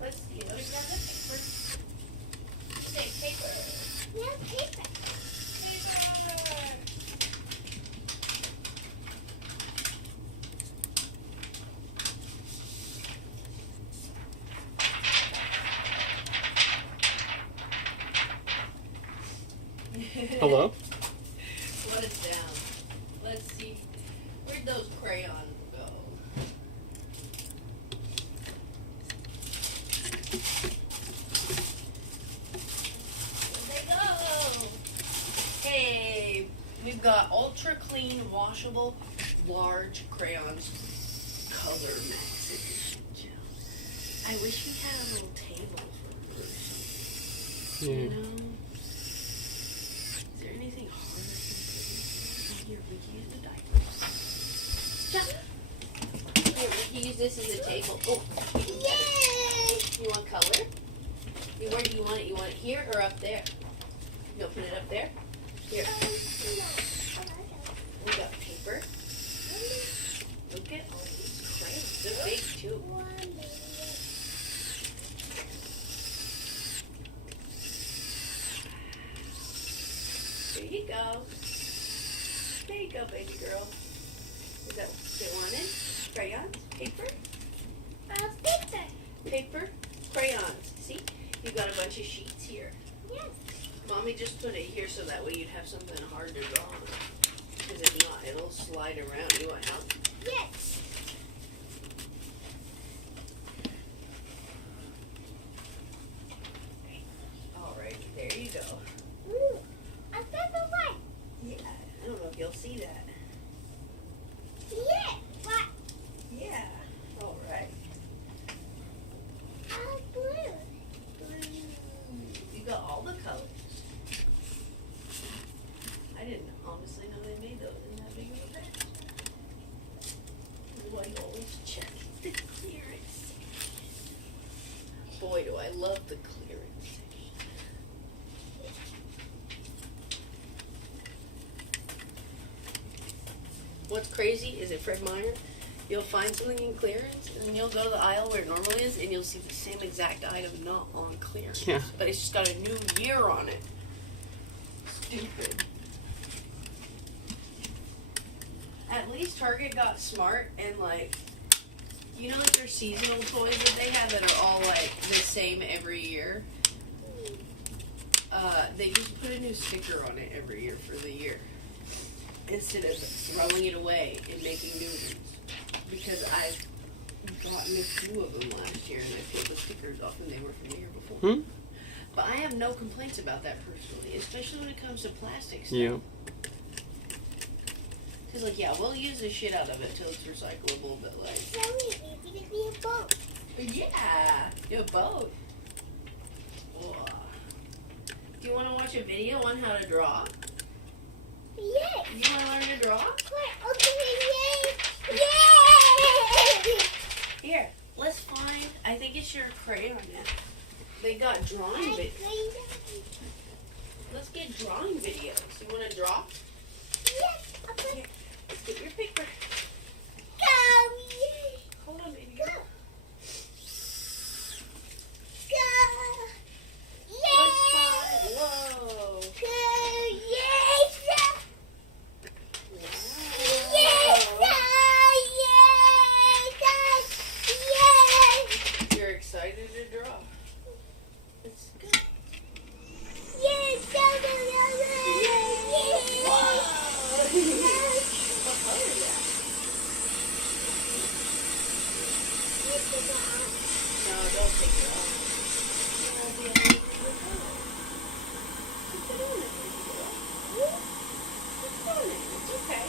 Let's see. Let me grab the paper. Say paper. Yeah, paper. Paper. Hello? What a sound. Let's see. Where'd those crayons go? Where'd they go? Hey, we've got ultra clean, washable, large crayons. Color Max Edition. I wish we had a little table for her. Yeah. You know? Is there anything hard I can put in here? We can use the diapers. Here, we can use this as a table. Oh, Yay! you want color? Where do you want it? You want it here or up there? No, put it up there. Here, we got paper. Look at all these crayons. They're big too. There you go. There you go, baby girl. Is that what you wanted? Crayons? Paper? Paper. Paper? Crayons. See? You've got a bunch of sheets here. Yes. Mommy just put it here so that way you'd have something hard to draw on. Because if not, it'll slide around. You want help? Yes. Alright, there you go. Ooh, a paper one. Yeah, I don't know if you'll see that. Yeah. What? Yeah. Alright. Blue. You got all the colors. I didn't honestly know they made those in that big of a batch. This is why you always check the clearance. Boy, do I love the clearance. What's crazy is at Fred Meyer, you'll find something in clearance, and then you'll go to the aisle where it normally is, and you'll see the same exact item not on clearance. Yeah. But it's just got a new year on it. Stupid. At least Target got smart and like, you know, like their seasonal toys that they have that are all like the same every year. They just put a new sticker on it every year for the year, instead of throwing it away and making new ones. Because I've gotten a few of them last year and I peeled the stickers off and they were from the year before. But I have no complaints about that personally, especially when it comes to plastic stuff. Yeah. Because, like, yeah, we'll use the shit out of it till it's recyclable, but, like... So easy to be a boat. Yeah! You have a boat. Whoa. Do you want to watch a video on how to draw? Yay! You want to learn to draw? Okay, yay! Yay! Here, let's find... I think it's your crayon crayon now. They got drawing videos. Let's get drawing videos. You want to draw? Yes, okay. Here, let's get your paper. Go, Hold on, baby. go, go. Let's try. Yay! Whoa. Go, yes! Wow. You're excited to draw. It's good. What color is that? No, don't take it off. It'll be a little bit color. Put it on it, baby girl. Put it on it. It's okay.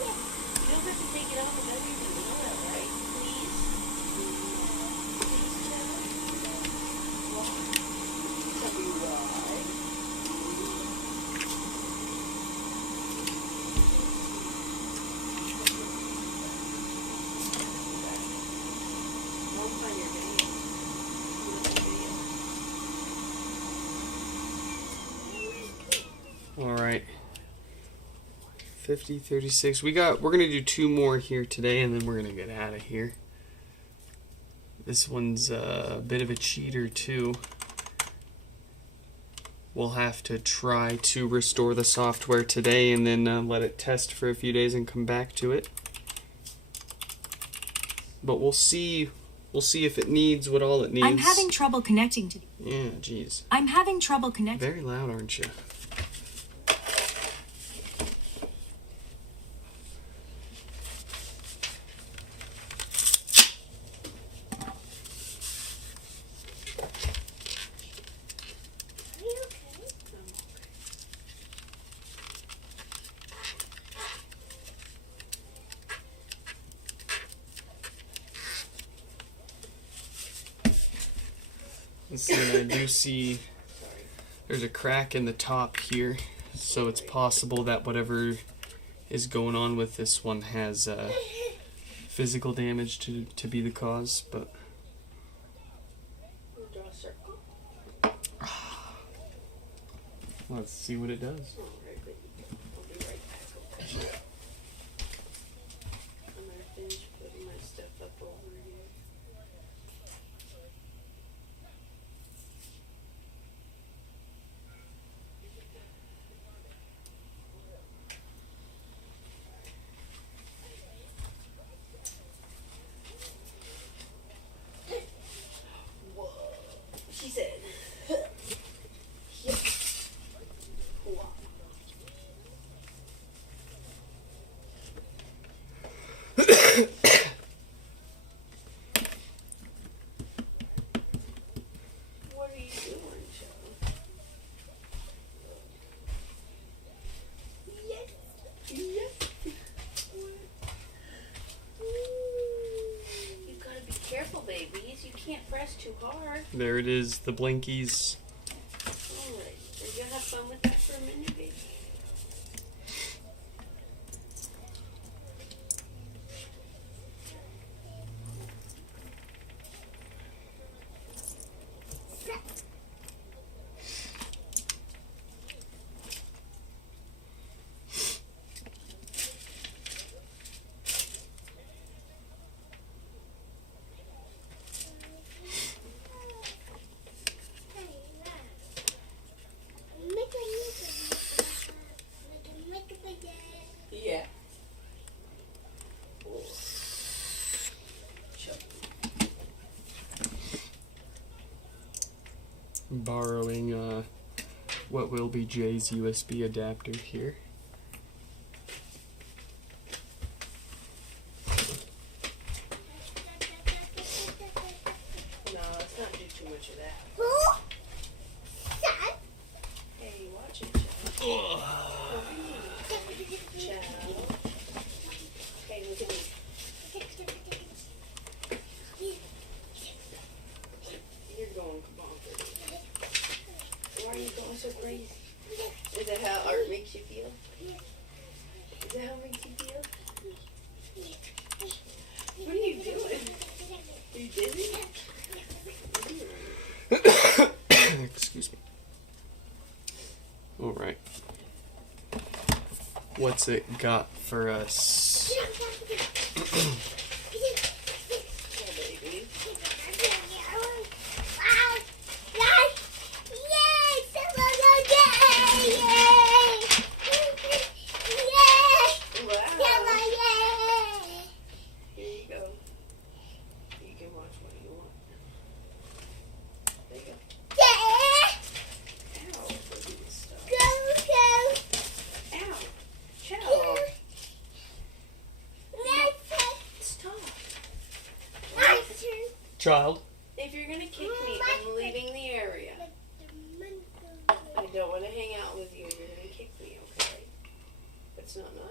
You don't have to take it off of everything. You know that, right? Please. Please, child. Why? Tell me why. Don't find your video. You look at video. All right. 50, 36. We're going to do 2 more here today, and then we're going to get out of here. This one's a bit of a cheater, too. We'll have to try to restore the software today and then let it test for a few days and come back to it. But we'll see if it needs what all it needs. I'm having trouble connecting to. Yeah, jeez. I'm having trouble connecting. Very loud, aren't you? Let's see, I do see there's a crack in the top here, so it's possible that whatever is going on with this one has physical damage to be the cause, but Draw a circle. let's see what it does. Alright, baby. I'll be right back, okay? I'm gonna finish putting my stuff up over here. Whoa. She said. Wow. What are you doing, Joe? Yes. You gotta be careful, babies. You can't press too hard. There it is, the blinkies. Alright. Are you gonna have fun with that for a minute, baby? Yeah. Borrowing what will be Jay's USB adapter here. No, let's not do too much of that. Hey, watch it, Joe. Joe. Hey, look at me. You're going bonkers. Why are you going so crazy? Is that how art makes you feel? Is that how it makes you feel? What are you doing? Are you dizzy? what's it got for us? Child. If you're gonna kick me, I'm leaving the area. I don't want to hang out with you. You're gonna kick me, okay? That's not nice.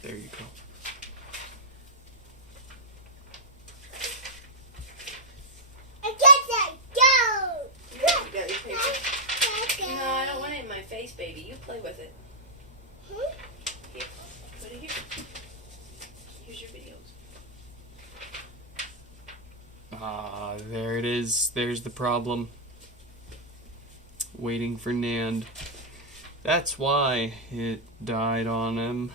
There you go. You got your paper? No, I don't want it in my face, baby. You play with it. Here, put it here. Here's your videos. Ah, there it is. There's the problem. Waiting for NAND. That's why it died on him.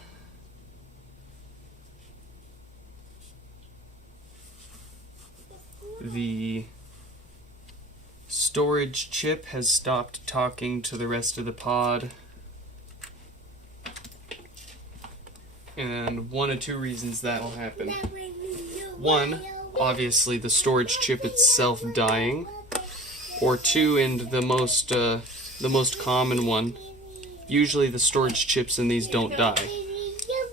The storage chip has stopped talking to the rest of the pod. And one of two reasons that'll happen. One, obviously the storage chip itself dying. Or two, and the most common one, usually the storage chips in these don't die.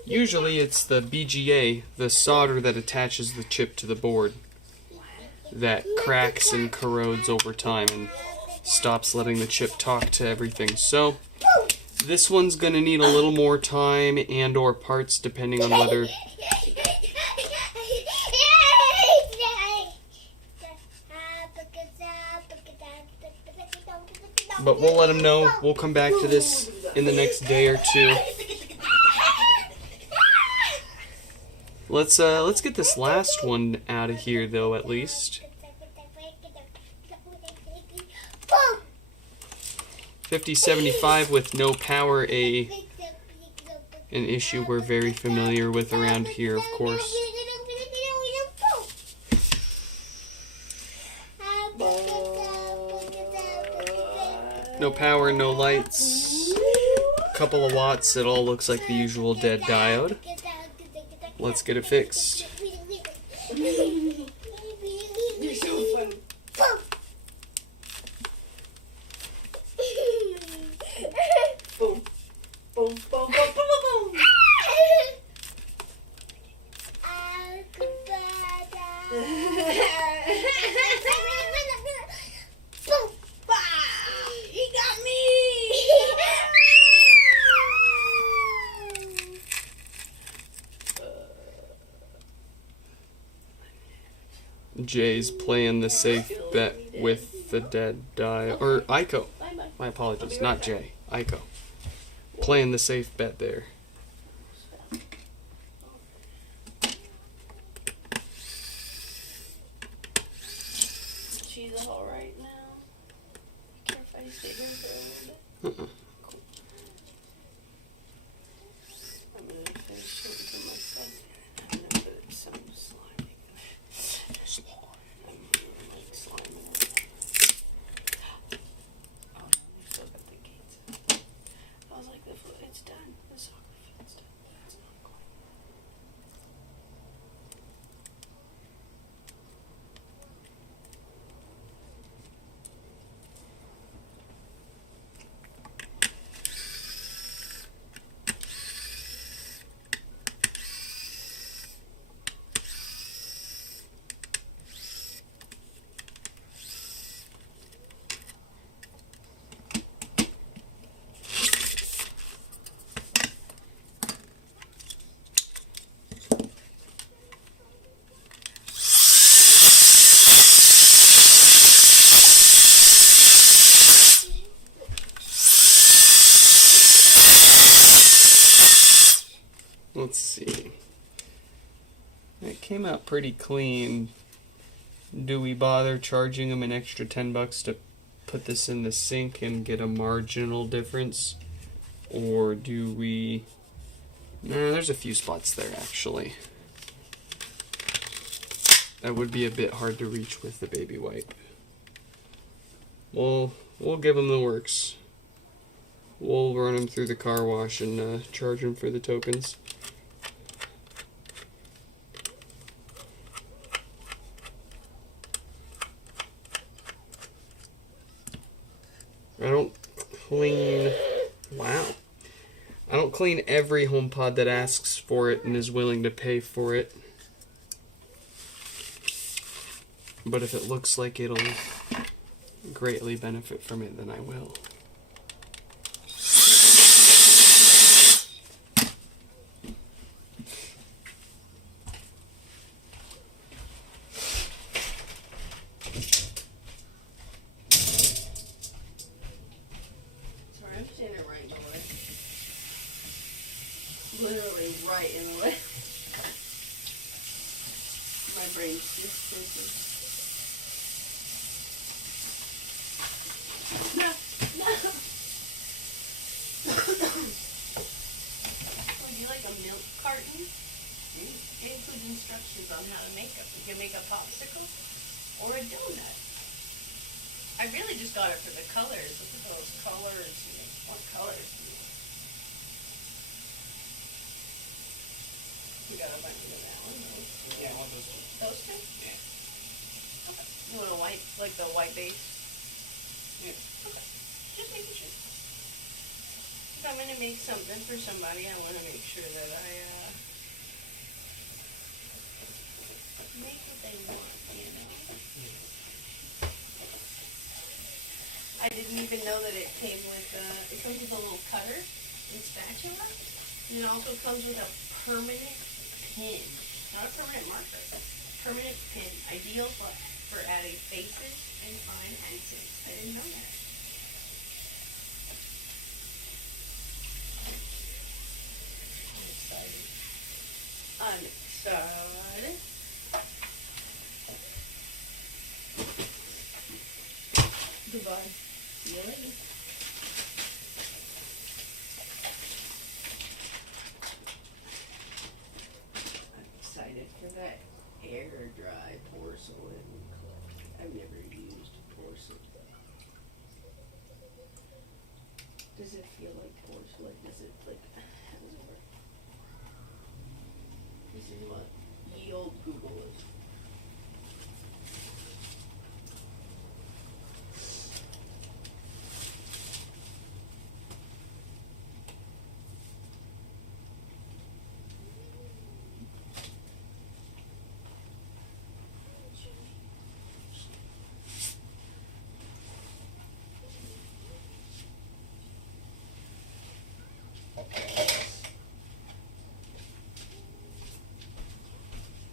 Usually it's the BGA, the solder that attaches the chip to the board, that cracks and corrodes over time and stops letting the chip talk to everything. So this one's gonna need a little more time and or parts depending on whether. But we'll let them know. We'll come back to this in the next day or two. Let's get this last one out of here though, at least. 5075 with no power, an issue we're very familiar with around here, of course. No power, no lights, couple of watts, it all looks like the usual dead diode. Let's get it fixed. You're so funny. Boom. Boom, boom, boom, boom, boom, boom. He got me! Jay's playing the safe bet with the dead diode. Or Aiko. My apologies, not Jay. Aiko. Playing the safe bet there. She's alright now. Care if I stay here for a little bit? I'm gonna finish it until my son. I'm gonna put some slime. I'm gonna make slime in it. Oh no, we still got the gates. I was like, it's done. The soccer field's done. It's not quite. Let's see. It came out pretty clean. Do we bother charging them an extra $10 to put this in the sink and get a marginal difference? Or do we... Nah, there's a few spots there actually. That would be a bit hard to reach with the baby wipe. We'll give them the works. We'll run them through the car wash and charge them for the tokens. I don't clean... Wow. I don't clean every HomePod that asks for it and is willing to pay for it. But if it looks like it'll greatly benefit from it, then I will. Sorry, I'm standing right in the way. Literally right in the way. My brain's just thinking. No, no. Would you like a milk carton? It includes instructions on how to make it. You can make a popsicle or a donut. I really just got it for the colors. Look at those colors. What colors? You got a bunch of that one. Yeah, I want those two. Those two? Yeah. Okay. You want a white, like the white base? Yeah. Okay. Just making sure. If I'm going to make something for somebody, I want to make sure that I make what they want, you know? I didn't even know that it came with, it comes with a little cutter and spatula. And it also comes with a permanent pin. Not a permanent marker. Permanent pin. Ideal for adding faces and fine accents. I didn't know that. I'm excited. Goodbye. See you later. I'm excited for that air dry porcelain clip. I've never used porcelain. Does it feel like porcelain? Does it like, how does it work? This is what ye old Google is.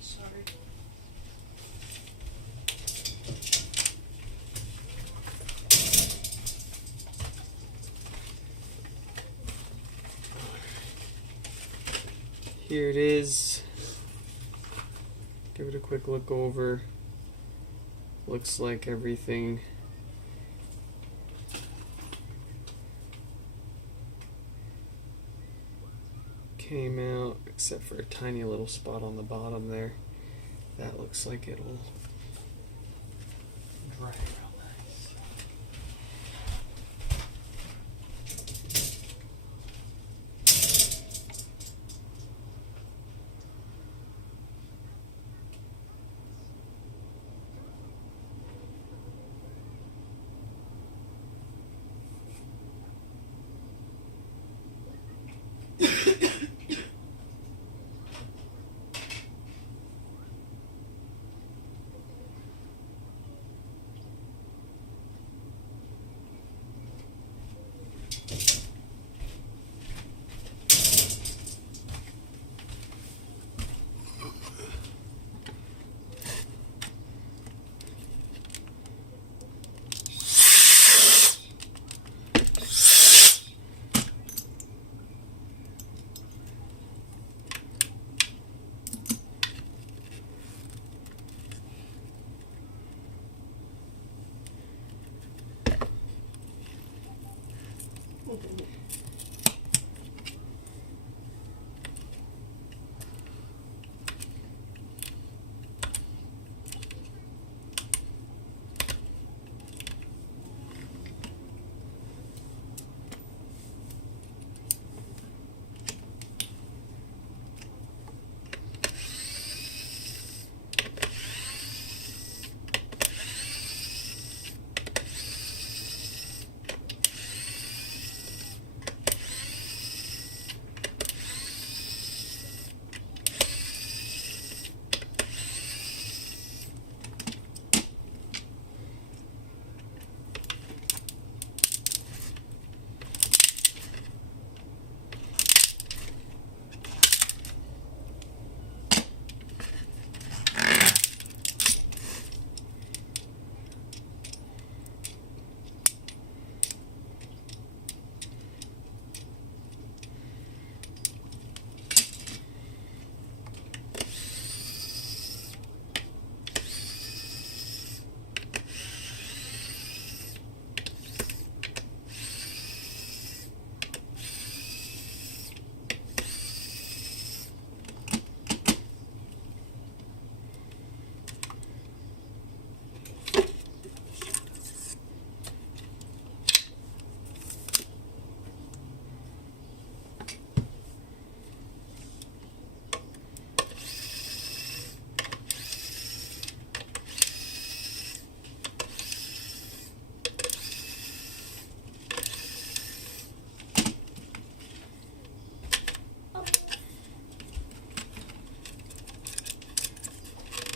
Sorry. Here it is. Give it a quick look over. Looks like everything came out except for a tiny little spot on the bottom there. That looks like it'll dry real nice.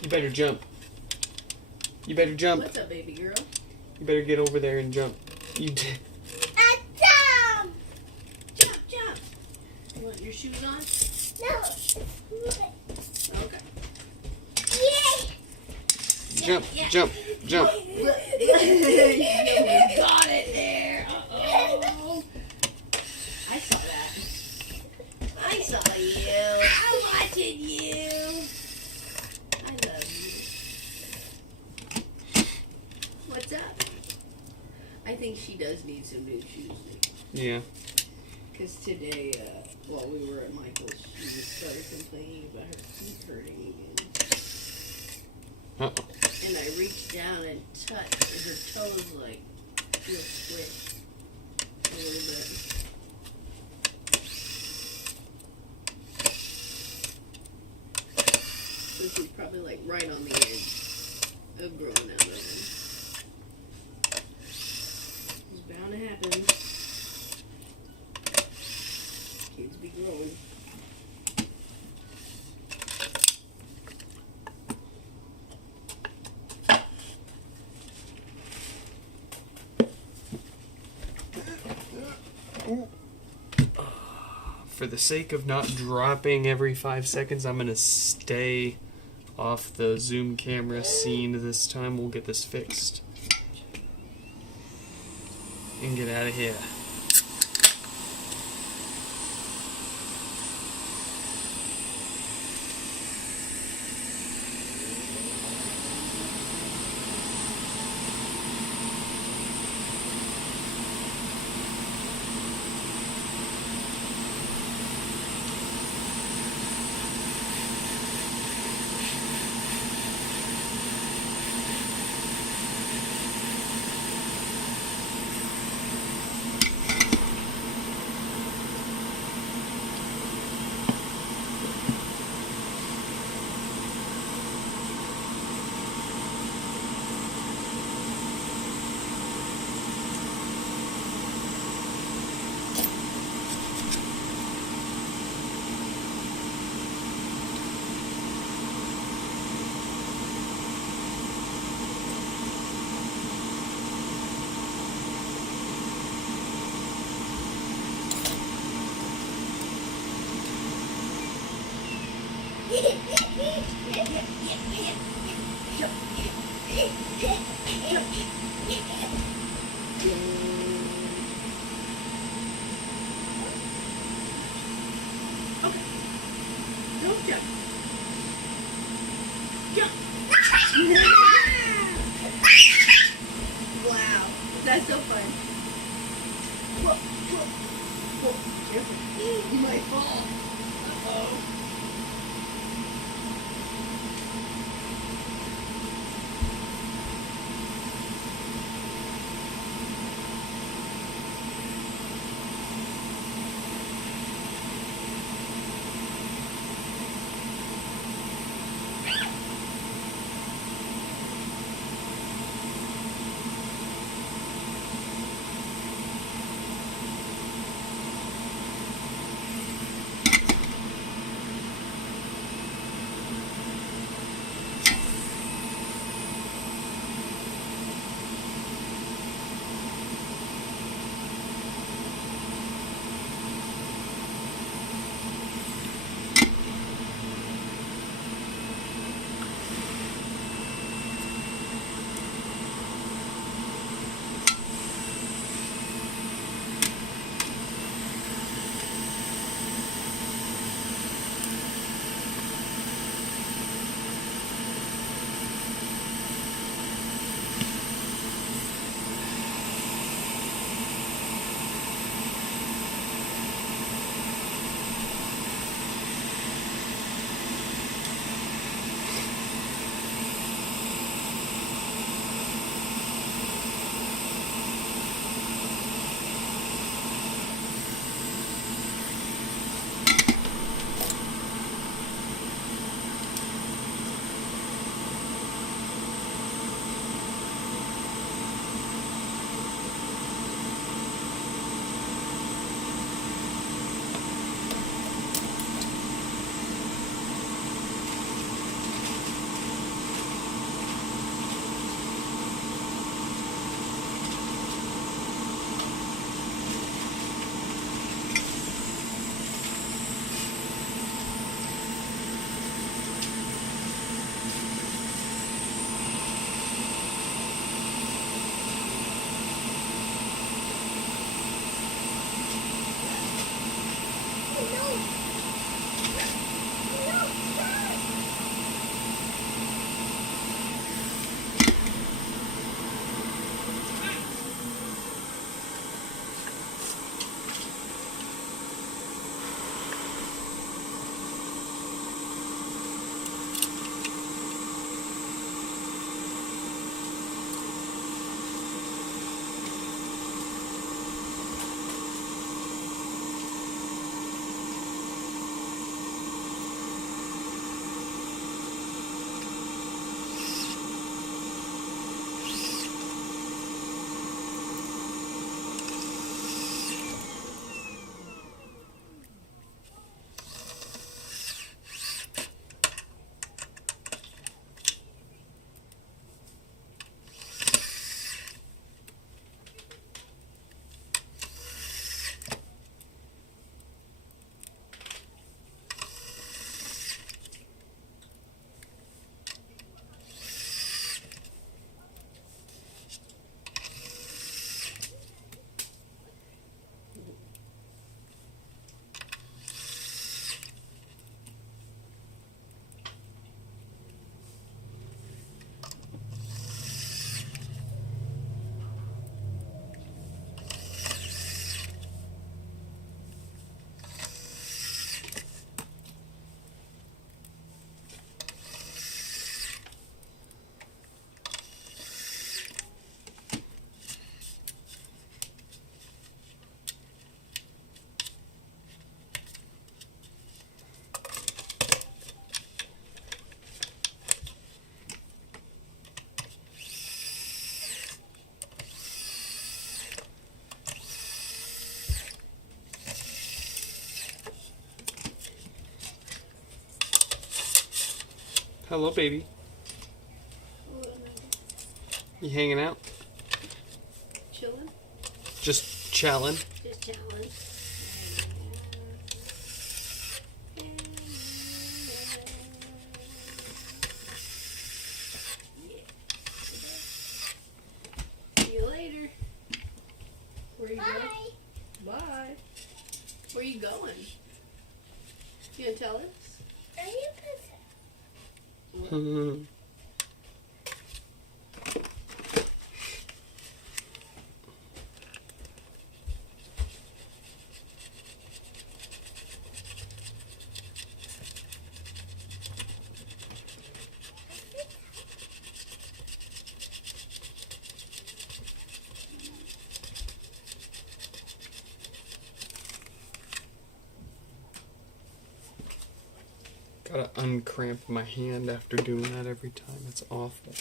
You better jump. You better jump. What's up, baby girl? You better get over there and jump. You did. Jump! Jump, jump. You want your shoes on? No. Okay. Yay! Jump, Yeah. jump, jump. You got it there. Uh-oh. I saw that. I saw you. I'm watching you. I love you. What's up? I think she does need some new shoes. Yeah. Because today, while we were at Michael's, she just started complaining about her feet hurting again. Uh-oh. And I reached down and touched, and her toes, like, feel squished a little bit. So she's probably, like, right on the edge of growing out of them. It's bound to happen. Kids be growing. For the sake of not dropping every 5 seconds, I'm going to stay off the Zoom camera scene this time. We'll get this fixed. And get out of here. Okay. Don't jump. Jump. Wow. That's so fun. Whoa, whoa. Oh, careful. You might fall. Uh-oh. Hello, baby. You hanging out? Chilling? Just chilling? Just chilling. See you later. Where you going? Bye. Where you going? You gonna tell us? Are you Gotta uncramp my hand after doing that every time. It's awful.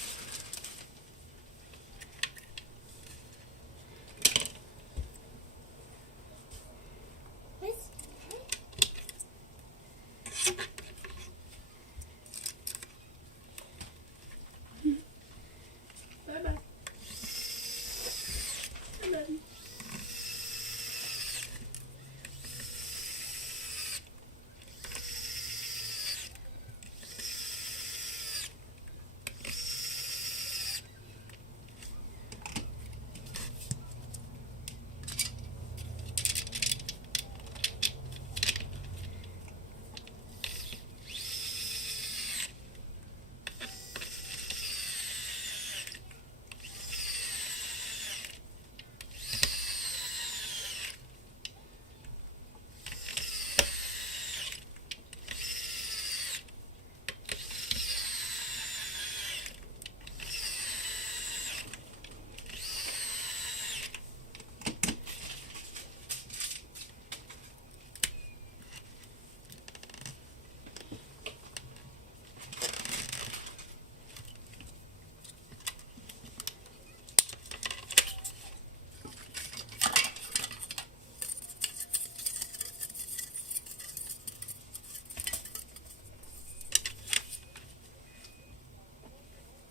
Bye-bye. I love you.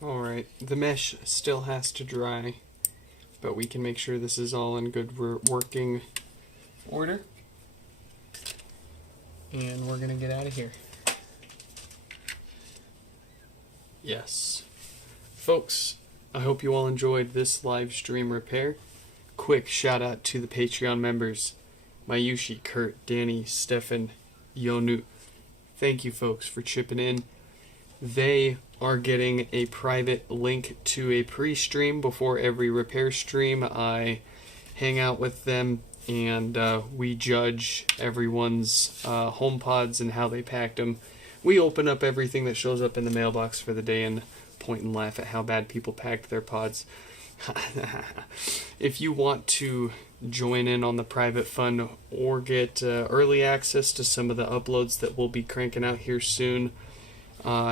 Alright, the mesh still has to dry, but we can make sure this is all in good working order. And we're gonna get out of here. Yes. Folks, I hope you all enjoyed this live stream repair. Quick shout out to the Patreon members, Mayushi, Kurt, Danny, Stefan, Yonu. Thank you folks for chipping in. They are getting a private link to a pre-stream before every repair stream. I hang out with them and we judge everyone's HomePods and how they packed them. We open up everything that shows up in the mailbox for the day and point and laugh at how bad people packed their pods. If you want to join in on the private fun or get early access to some of the uploads that we'll be cranking out here soon,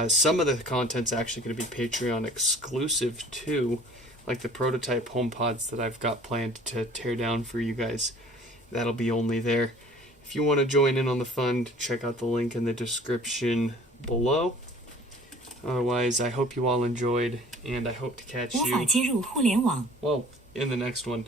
some of the content's actually going to be Patreon exclusive too, like the prototype HomePods that I've got planned to tear down for you guys. That'll be only there. If you want to join in on the fun, check out the link in the description below. Otherwise, I hope you all enjoyed, and I hope to catch you, 无法接入互联网。 well, in the next one.